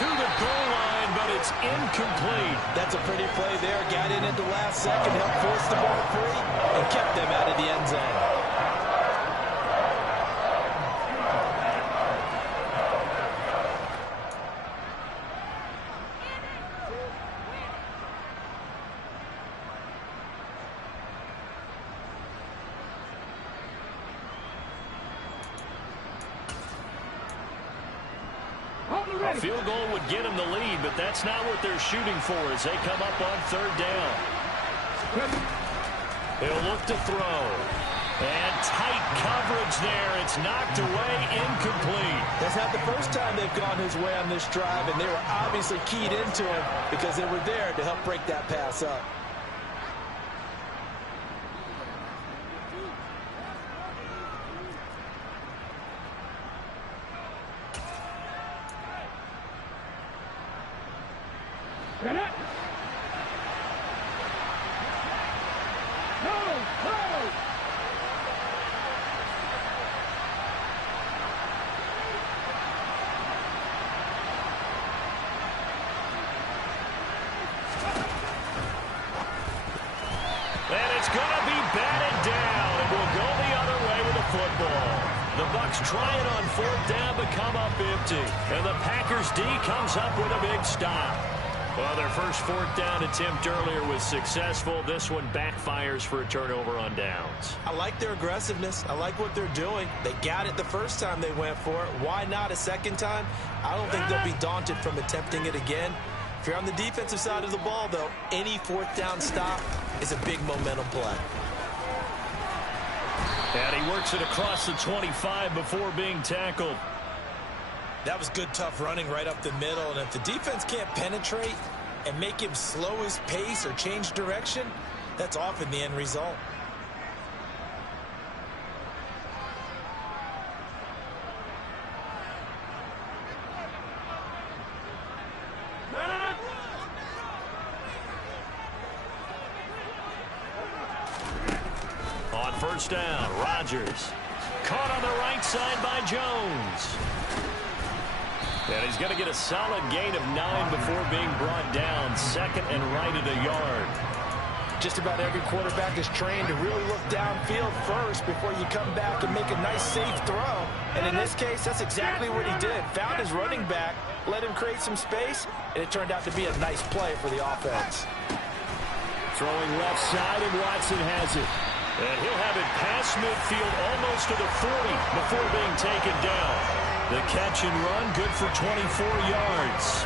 the goal line, but it's incomplete. That's a pretty play there. Got in at the last second, helped force the ball free, and kept them out of the end zone. A field goal would get them the lead, but that's not what they're shooting for as they come up on third down. He'll look to throw. And tight coverage there. It's knocked away, incomplete. That's not the first time they've gone his way on this drive, and they were obviously keyed into him because they were there to help break that pass up. Get it. No, no. And it's going to be batted down, and we'll go the other way with the football. The Bucs try it on fourth down, but come up empty. And the Packers D comes up with a big stop. Well, their first fourth down attempt earlier was successful. This one backfires for a turnover on downs. I like their aggressiveness. I like what they're doing. They got it the first time they went for it. Why not a second time? I don't think they'll be daunted from attempting it again. If you're on the defensive side of the ball, though, any fourth down stop is a big momentum play. And he works it across the 25 before being tackled. That was good, tough running right up the middle. And if the defense can't penetrate and make him slow his pace or change direction, that's often the end result. On first down, Rodgers. Caught on the right side by Jones. And he's going to get a solid gain of 9 before being brought down. Second and right at a yard. Just about every quarterback is trained to really look downfield first before you come back and make a nice, safe throw. And in this case, that's exactly what he did. Found his running back, let him create some space, and it turned out to be a nice play for the offense. Throwing left side, and Watson has it. And he'll have it past midfield almost to the 40 before being taken down. The catch and run, good for 24 yards.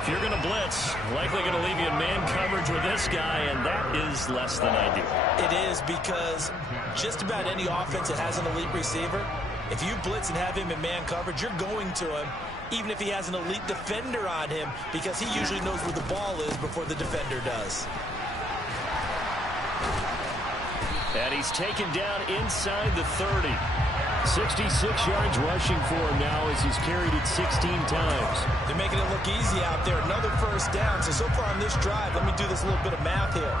If you're going to blitz, likely going to leave you in man coverage with this guy, and that is less than ideal. It is, because just about any offense that has an elite receiver, if you blitz and have him in man coverage, you're going to him, even if he has an elite defender on him, because he usually knows where the ball is before the defender does. And he's taken down inside the 30. 66 yards rushing for him now as he's carried it 16 times. They're making it look easy out there. Another first down. So far on this drive, let me do this little bit of math here.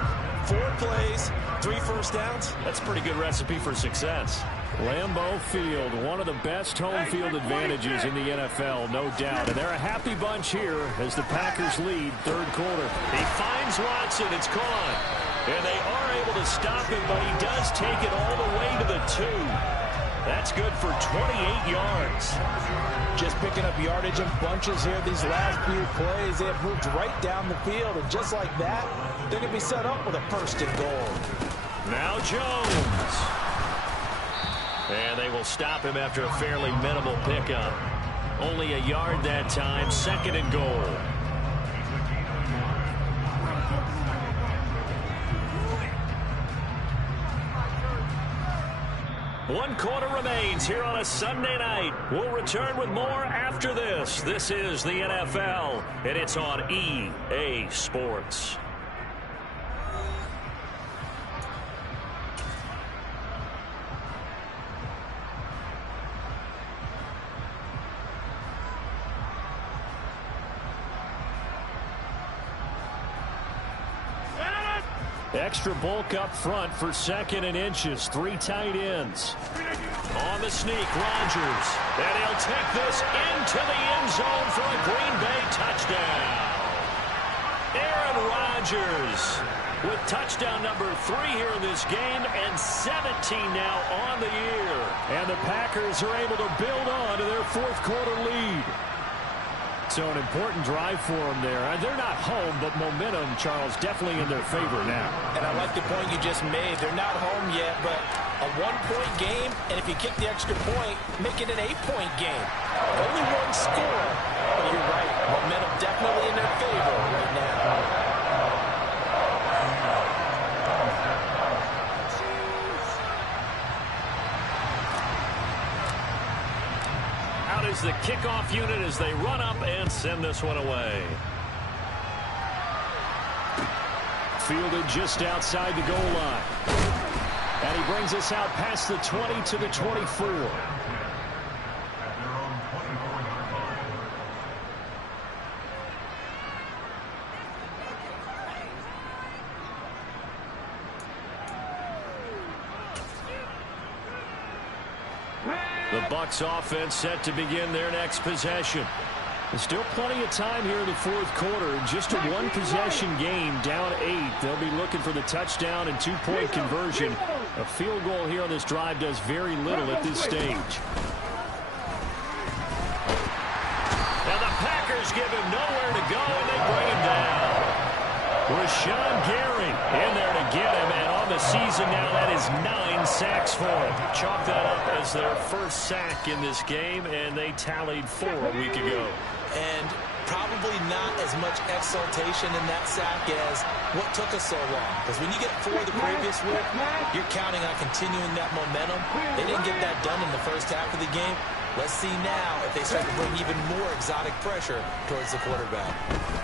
4 plays, 3 first downs. That's a pretty good recipe for success. Lambeau Field, one of the best home field advantages in the NFL, no doubt. And they're a happy bunch here as the Packers lead third quarter. He finds Watson. It's gone. And they are able to stop him, but he does take it all the way to the 2. That's good for 28 yards. Just picking up yardage in bunches here these last few plays. They have moved right down the field, and just like that, they're going to be set up with a first and goal. Now Jones. And they will stop him after a fairly minimal pickup. Only a yard that time, second and goal. 1 quarter remains here on a Sunday night. We'll return with more after this. This is the NFL, and it's on EA Sports. Extra bulk up front for 2nd and inches. 3 tight ends. On the sneak, Rodgers. And he'll take this into the end zone for a Green Bay touchdown. Aaron Rodgers with touchdown number 3 here in this game and 17 now on the year. And the Packers are able to build on to their 4th quarter lead. So an important drive for them there. They're not home, but momentum, Charles, definitely in their favor now. And I like the point you just made. They're not home yet, but a 1-point game, and if you kick the extra point, make it an 8-point game. Only 1 score. But you're right. Momentum definitely in their favor right now. Is the kickoff unit as they run up and send this one away. Fielded just outside the goal line. And he brings us out past the 20 to the 24. The Bucs offense set to begin their next possession. There's still plenty of time here in the 4th quarter. Just a 1-possession game, down 8. They'll be looking for the touchdown and 2-point conversion. A field goal here on this drive does very little at this stage. And the Packers give him nowhere to go, and they bring him down. Rashawn Gary in there to get him, and on the season now, that is 9 sacks for him. Chalk that up as their first sack in this game, and they tallied 4 a week ago. And probably not as much exultation in that sack as what took us so long. Because when you get 4 the previous week, you're counting on continuing that momentum. They didn't get that done in the first half of the game. Let's see now if they start to bring even more exotic pressure towards the quarterback.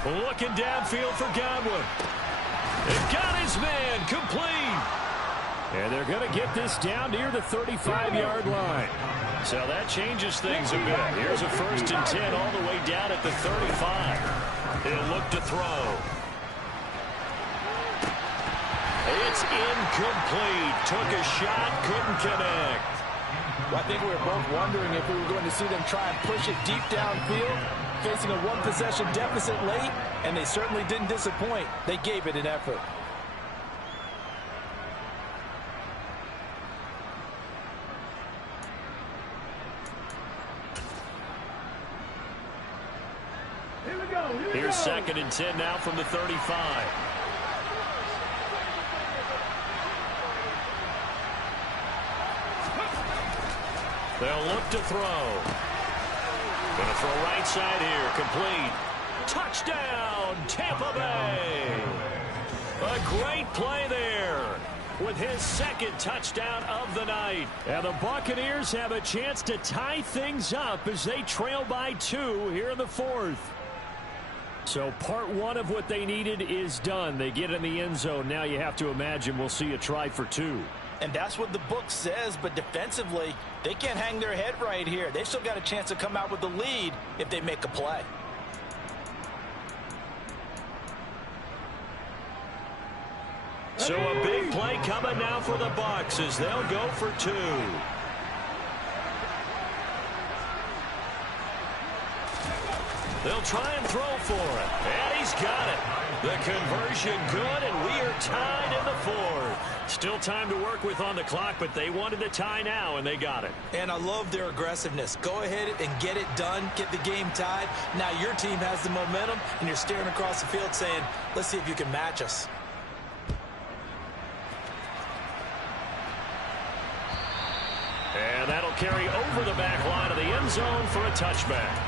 Looking downfield for Godwin. It got his man complete. And they're going to get this down near the 35-yard line. So that changes things a bit. Here's a 1st and 10 all the way down at the 35. He'll look to throw. It's incomplete. Took a shot, couldn't connect. Well, I think we were both wondering if we were going to see them try and push it deep downfield, facing a 1-possession deficit late, and they certainly didn't disappoint. They gave it an effort. Here's 2nd and 10 now from the 35. They'll look to throw. Going to throw right side here. Complete. Touchdown, Tampa Bay. A great play there with his 2nd touchdown of the night. And the Buccaneers have a chance to tie things up as they trail by 2 here in the 4th. So part 1 of what they needed is done. They get in the end zone. Now you have to imagine we'll see a try for 2. And that's what the book says, but defensively, they can't hang their head right here. They've still got a chance to come out with the lead if they make a play. So a big play coming now for the Bucs as they'll go for 2. They'll try and throw for it. And he's got it. The conversion good, and we are tied in the 4th. Still time to work with on the clock, but they wanted the tie now, and they got it. And I love their aggressiveness. Go ahead and get it done, get the game tied. Now your team has the momentum, and you're staring across the field saying, let's see if you can match us. And that'll carry over the back line of the end zone for a touchback.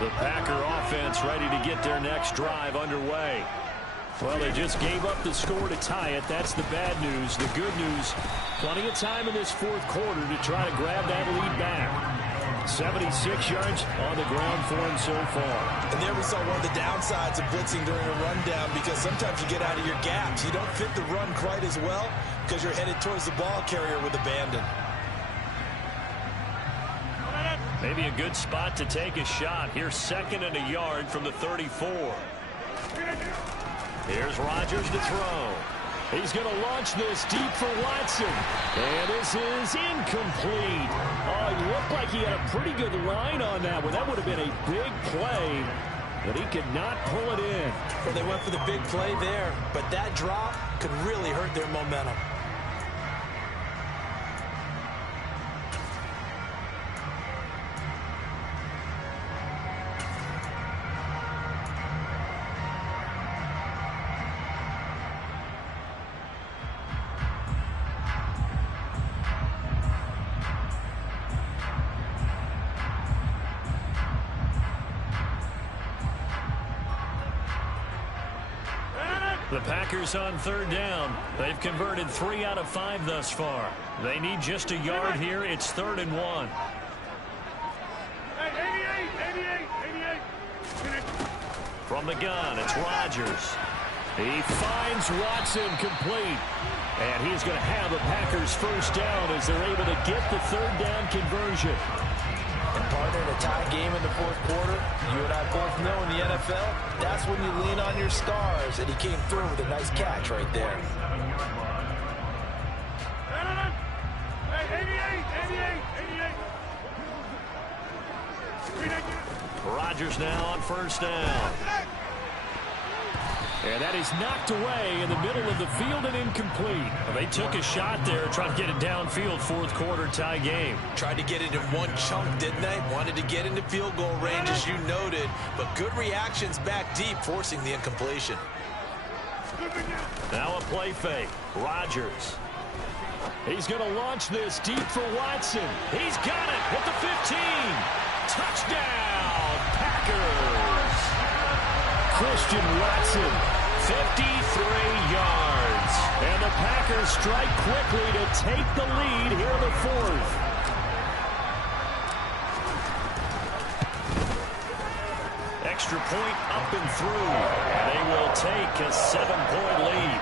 The Packer offense ready to get their next drive underway. Well, they just gave up the score to tie it. That's the bad news. The good news, plenty of time in this fourth quarter to try to grab that lead back. 76 yards on the ground for him so far. And there we saw one of the downsides of blitzing during a rundown, because sometimes you get out of your gaps. You don't fit the run quite as well because you're headed towards the ball carrier with abandon. Maybe a good spot to take a shot. Here's 2nd and a yard from the 34. Here's Rodgers to throw. He's going to launch this deep for Watson. And this is incomplete. Oh, he looked like he had a pretty good line on that one. That would have been a big play, but he could not pull it in. Well, they went for the big play there, but that drop could really hurt their momentum. The Packers on 3rd down. They've converted 3 out of 5 thus far. They need just a yard here. It's 3rd and 1. From the gun, it's Rodgers. He finds Watson complete. And he's going to have the Packers first down as they're able to get the 3rd down conversion. And partner, in a tie game in the fourth quarter, you and I both know in the NFL, that's when you lean on your stars, and he came through with a nice catch right there. Rodgers now on 1st down. And that is knocked away in the middle of the field and incomplete. They took a shot there, trying to get it downfield. Fourth quarter tie game. Tried to get it in one chunk, didn't they? Wanted to get into field goal range, as you noted, but good reactions back deep, forcing the incompletion. Now a play fake. Rodgers. He's going to launch this deep for Watson. He's got it at the 15. Touchdown, Packers. Christian Watson, 53 yards. And the Packers strike quickly to take the lead here in the 4th. Extra point up and through. And they will take a 7-point lead.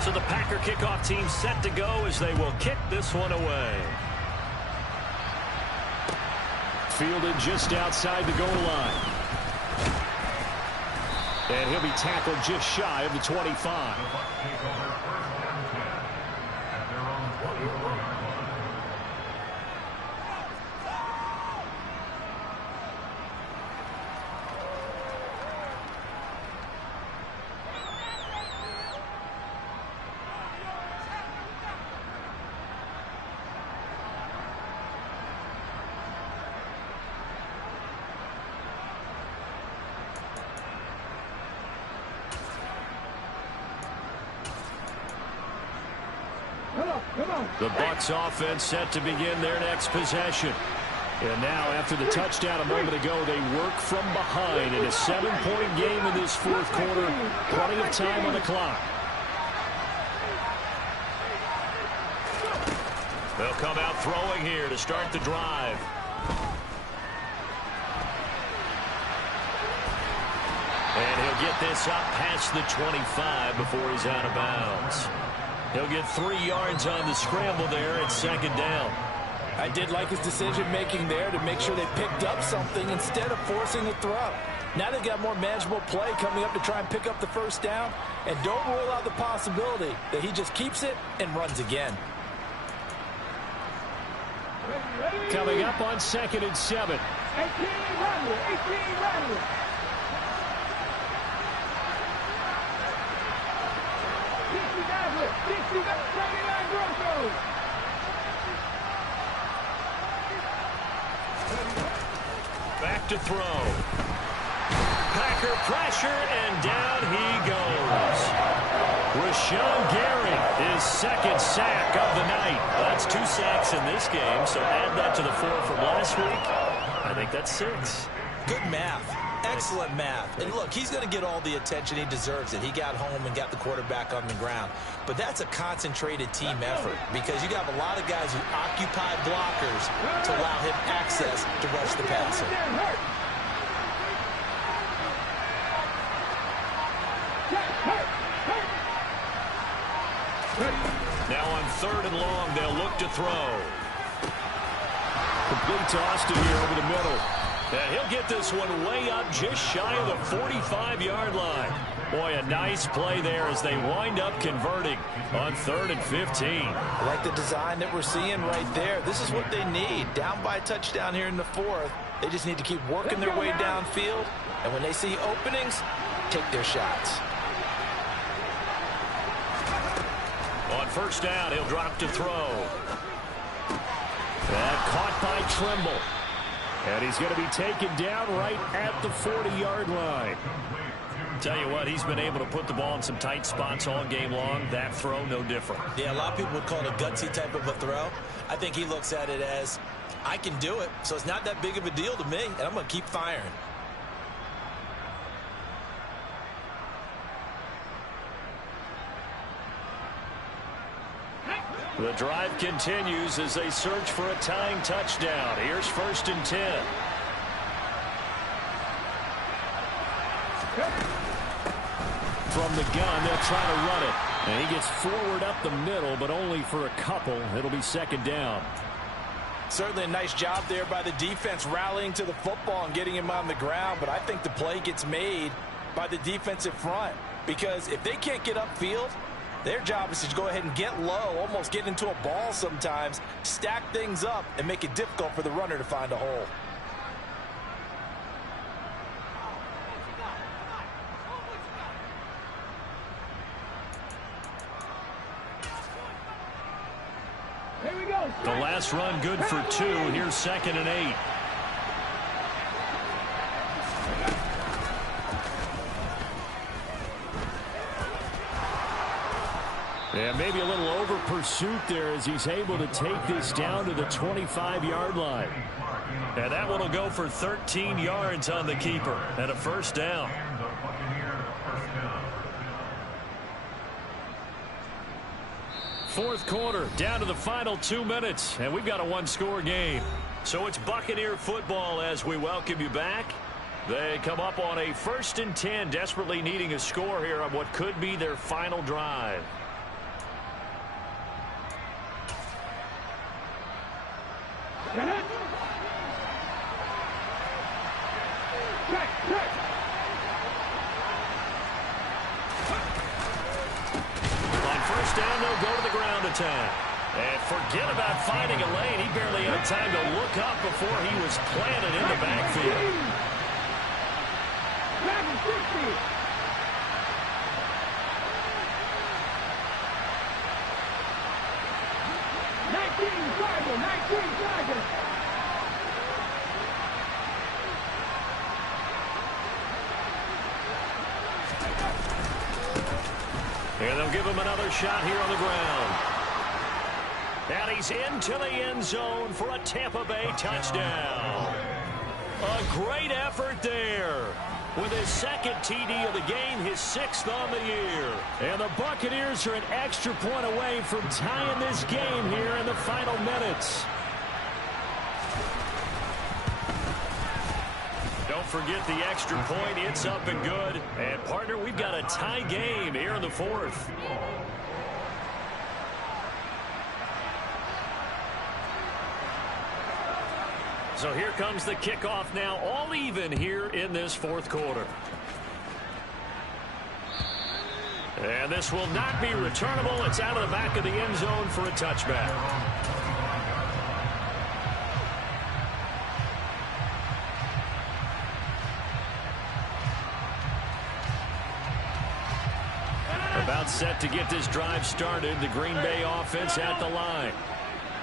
So the Packer kickoff team set to go as they will kick this one away. Fielded just outside the goal line. And he'll be tackled just shy of the 25. The Bucs offense set to begin their next possession. And now, after the touchdown a moment ago, they work from behind in a 7-point game in this fourth quarter. Plenty of time on the clock. They'll come out throwing here to start the drive. And he'll get this up past the 25 before he's out of bounds. He'll get 3 yards on the scramble there at 2nd down. I did like his decision-making there to make sure they picked up something instead of forcing a throw. Now they've got more manageable play coming up to try and pick up the first down. And don't rule out the possibility that he just keeps it and runs again. Coming up on 2nd and 7. 18 Rattler. Back to throw. blocker, pressure, and down he goes. Rashawn Gary, his second sack of the night. That's 2 sacks in this game, so add that to the 4 from last week. I think that's 6. Good math. Excellent math. And look, he's going to get all the attention he deserves. He got home and got the quarterback on the ground. But that's a concentrated team effort because you got a lot of guys who occupy blockers to allow him access to rush the passer. Now on 3rd and long, they'll look to throw. Complete toss to here over the middle. And he'll get this one way up just shy of the 45-yard line. Boy, a nice play there as they wind up converting on 3rd and 15. I like the design that we're seeing right there. This is what they need. Down by a touchdown here in the 4th. They just need to keep working their way downfield. And when they see openings, take their shots. On 1st down, he'll drop to throw. That caught by Trimble. And he's going to be taken down right at the 40-yard line. Tell you what, he's been able to put the ball in some tight spots all game long. That throw, no different. Yeah, a lot of people would call it a gutsy type of a throw. I think he looks at it as, I can do it, so it's not that big of a deal to me, and I'm going to keep firing. The drive continues as they search for a tying touchdown. Here's 1st and 10. From the gun, they'll try to run it. And he gets forward up the middle, but only for a couple. It'll be 2nd down. Certainly a nice job there by the defense rallying to the football and getting him on the ground. But I think the play gets made by the defensive front. Because if they can't get upfield, their job is to go ahead and get low, almost get into a ball sometimes, stack things up, and make it difficult for the runner to find a hole. Here we go. The last run good for 2. Here's 2nd and 8. Yeah, maybe a little over pursuit there as he's able to take this down to the 25-yard line. And that one will go for 13 yards on the keeper and a 1st down. Fourth quarter, down to the final 2 minutes, and we've got a 1-score game. So it's Buccaneer football as we welcome you back. They come up on a 1st and 10, desperately needing a score here on what could be their final drive. Check. On 1st down, they'll go to the ground attack. And forget about finding a lane. He barely had time to look up before he was planted in the backfield. Back in 60. And they'll give him another shot here on the ground. And he's into the end zone for a Tampa Bay touchdown. A great effort there. With his 2nd TD of the game, his 6th on the year. And the Buccaneers are an extra point away from tying this game here in the final minutes. Don't forget the extra point. It's up and good. And, partner, we've got a tie game here in the 4th. So here comes the kickoff now, all even here in this 4th quarter. And this will not be returnable. It's out of the back of the end zone for a touchback. About set to get this drive started. The Green Bay offense at the line.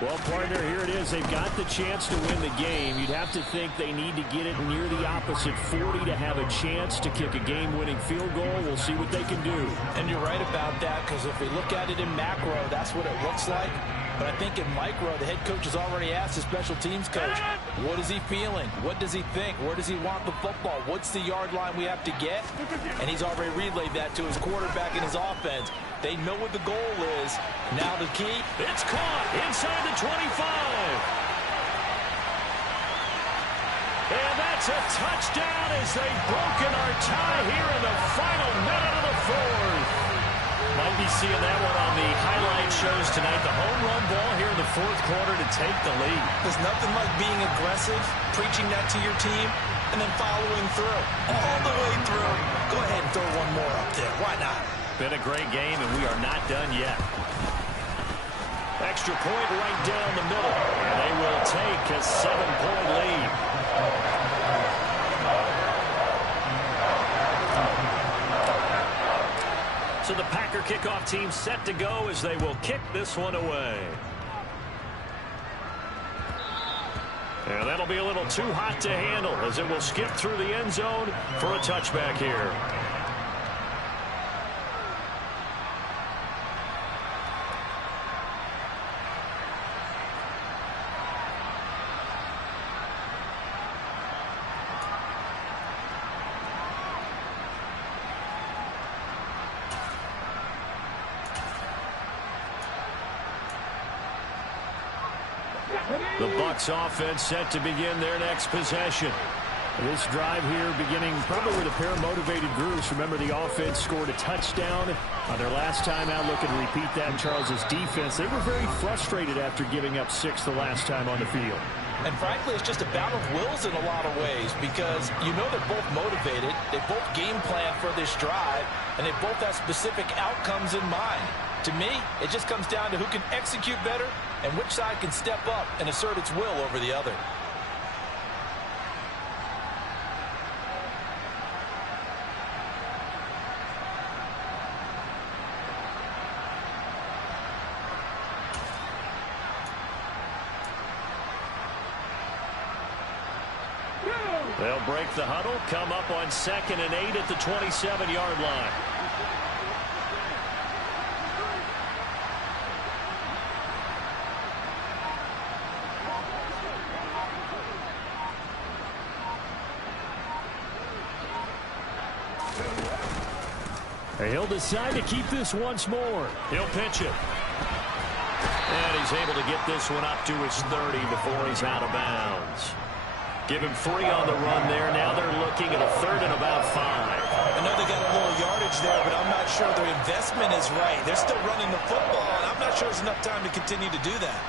Well, partner, here it is. They've got the chance to win the game. You'd have to think they need to get it near the opposite 40 to have a chance to kick a game-winning field goal. We'll see what they can do. And you're right about that, because if we look at it in macro, that's what it looks like. But I think in micro, the head coach has already asked the special teams coach, what is he feeling? What does he think? Where does he want the football? What's the yard line we have to get? And he's already relayed that to his quarterback and his offense. They know what the goal is. Now the key. It's caught inside the 25. And that's a touchdown as they've broken our tie here in the final minute of the fourth. Might be seeing that one on the highlight shows tonight. The home run ball here in the fourth quarter to take the lead. There's nothing like being aggressive, preaching that to your team, and then following through. All the way through. Go ahead and throw one more up there. Why not? Been a great game, and we are not done yet. Extra point right down the middle. And they will take a 7-point lead. So the Packer kickoff team set to go as they will kick this one away. And that'll be a little too hot to handle as it will skip through the end zone for a touchback here. The Bucs offense set to begin their next possession. This drive here beginning probably with a pair of motivated groups. Remember, the offense scored a touchdown on their last time out. Looking to repeat that in Charles's defense. They were very frustrated after giving up 6 the last time on the field. And frankly, it's just a bout of wills in a lot of ways, because you know they're both motivated. They both game plan for this drive, and they both have specific outcomes in mind. To me, it just comes down to who can execute better and which side can step up and assert its will over the other. They'll break the huddle, come up on 2nd and 8 at the 27-yard line. He'll decide to keep this once more. He'll pitch it. And he's able to get this one up to his 30 before he's out of bounds. Give him 3 on the run there. Now they're looking at a 3rd and about 5. I know they got a little yardage there, but I'm not sure their investment is right. They're still running the football, and I'm not sure there's enough time to continue to do that.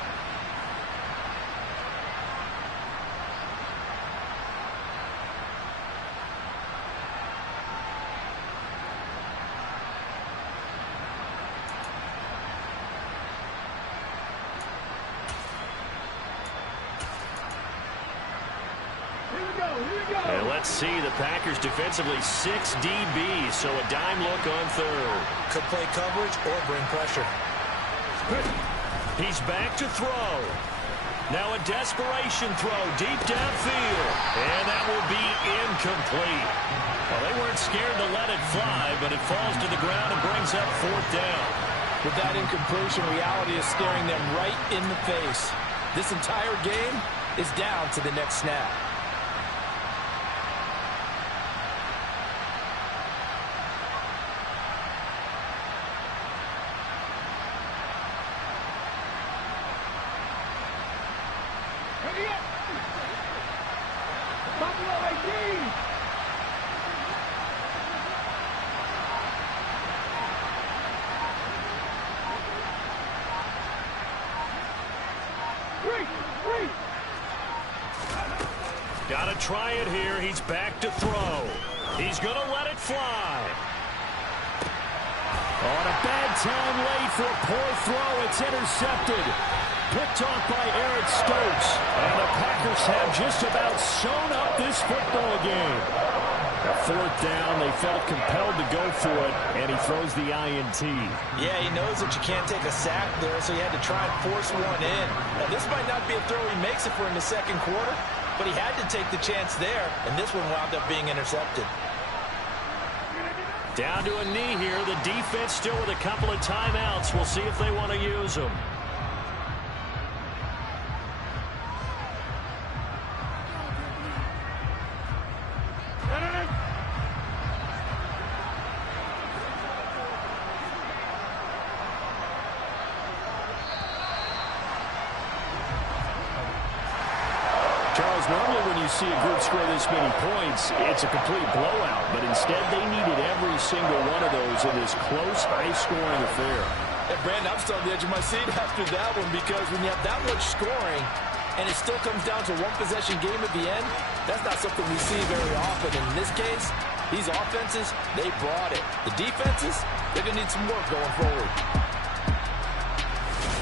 And let's see, the Packers defensively 6 DBs, so a dime look on 3rd. Could play coverage or bring pressure. He's back to throw. Now a desperation throw deep downfield. And that will be incomplete. Well, they weren't scared to let it fly, but it falls to the ground and brings up 4th down. With that incompletion, reality is staring them right in the face. This entire game is down to the next snap. Got to try it here. He's back to throw. He's going to let it fly. On a bad time late for a poor throw. It's intercepted. Picked off by Eric Stokes. And the Packers have just about sewn up this football game. A 4th down. They felt compelled to go for it, and he throws the INT. Yeah, he knows that you can't take a sack there, so he had to try and force one in. Now, this might not be a throw he makes it for in the second quarter, but he had to take the chance there, and this one wound up being intercepted. Down to a knee here. The defense still with a couple of timeouts. We'll see if they want to use them. Charles, normally when you see a group score this many points, it's a complete blowout. But instead, they needed every single one of those in this close, high-scoring affair. Hey, Brandon, I'm still on the edge of my seat after that one because when you have that much scoring and it still comes down to one-possession game at the end, that's not something we see very often. In this case, these offenses, they brought it. The defenses, they're going to need some work going forward.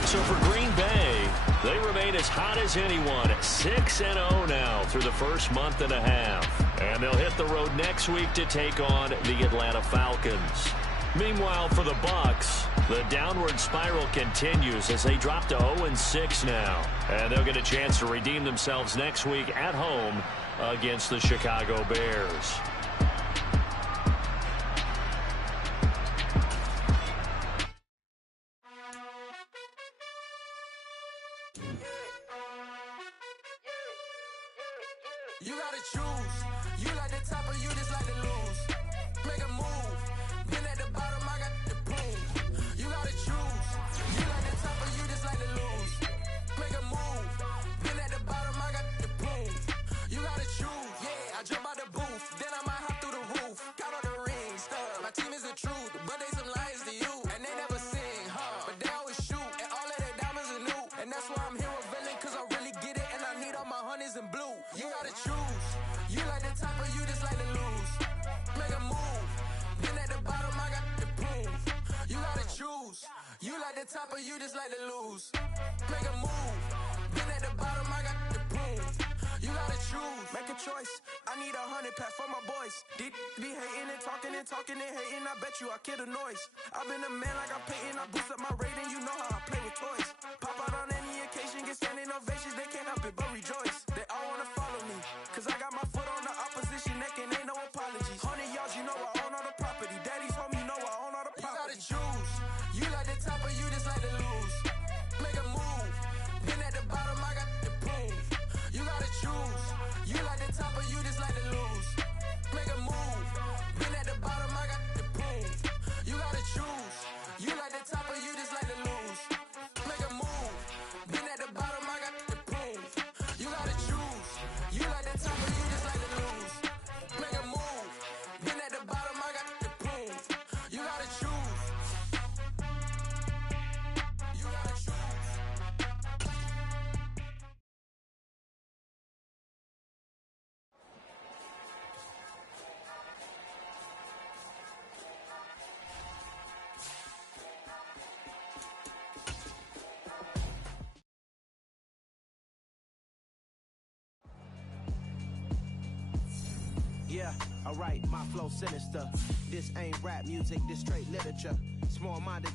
So for Green Bay, they remain as hot as anyone at 6-0 now through the first month and a half. And they'll hit the road next week to take on the Atlanta Falcons. Meanwhile, for the Bucs, the downward spiral continues as they drop to 0-6 now. And they'll get a chance to redeem themselves next week at home against the Chicago Bears. You gotta choose. You like the top or you just like to lose. Make a move. Been at the bottom, I got the prove. You gotta choose. You like the top or you just like to lose. Make a move. Been at the bottom, I got the prove. You gotta choose. Yeah, I jump out the booth. Then I might hop through the roof. Count on the rings. My team is the truth, but they some liars to you. And they never sing, but they always shoot. And all of their diamonds are new. And that's why I'm here with villain, cause I really get it. And I need all my honeys in blue. You gotta choose. You like the top or you just like to lose. Make a move. Been at the bottom, I got the proof. You gotta choose. You like the top or you just like to lose. Make a move. Been at the bottom, I got the proof. You gotta choose. Make a choice. I need 100 pack for my boys. Deep be hating and talking and hating. I bet you I kill the noise. I've been a man like I'm Peyton. I boost up my rating. You know how I play with toys. Pop out on any occasion, get standing ovations. They can't help it but rejoice. They all wanna follow me, cause I got my foot on the opposition neck and ain't no apologies. 100 yards, you know I own all the property. Daddy's home, you know I own all the property. You gotta choose. You like the top or you just like to lose. Make a move. Been at the bottom, I got the proof. You gotta choose. You like the top or you just like to lose. Make a move. Been at the bottom, I got the proof. You gotta choose. You like the top or you just like to lose. Make a move. Been at the bottom, I got the proof. You gotta choose. You like the top or you just like to lose. Make a move. Been at the bottom, I got the proof. You gotta choose. You gotta choose. Yeah, alright, my flow sinister. This ain't rap music, this straight literature. Small-minded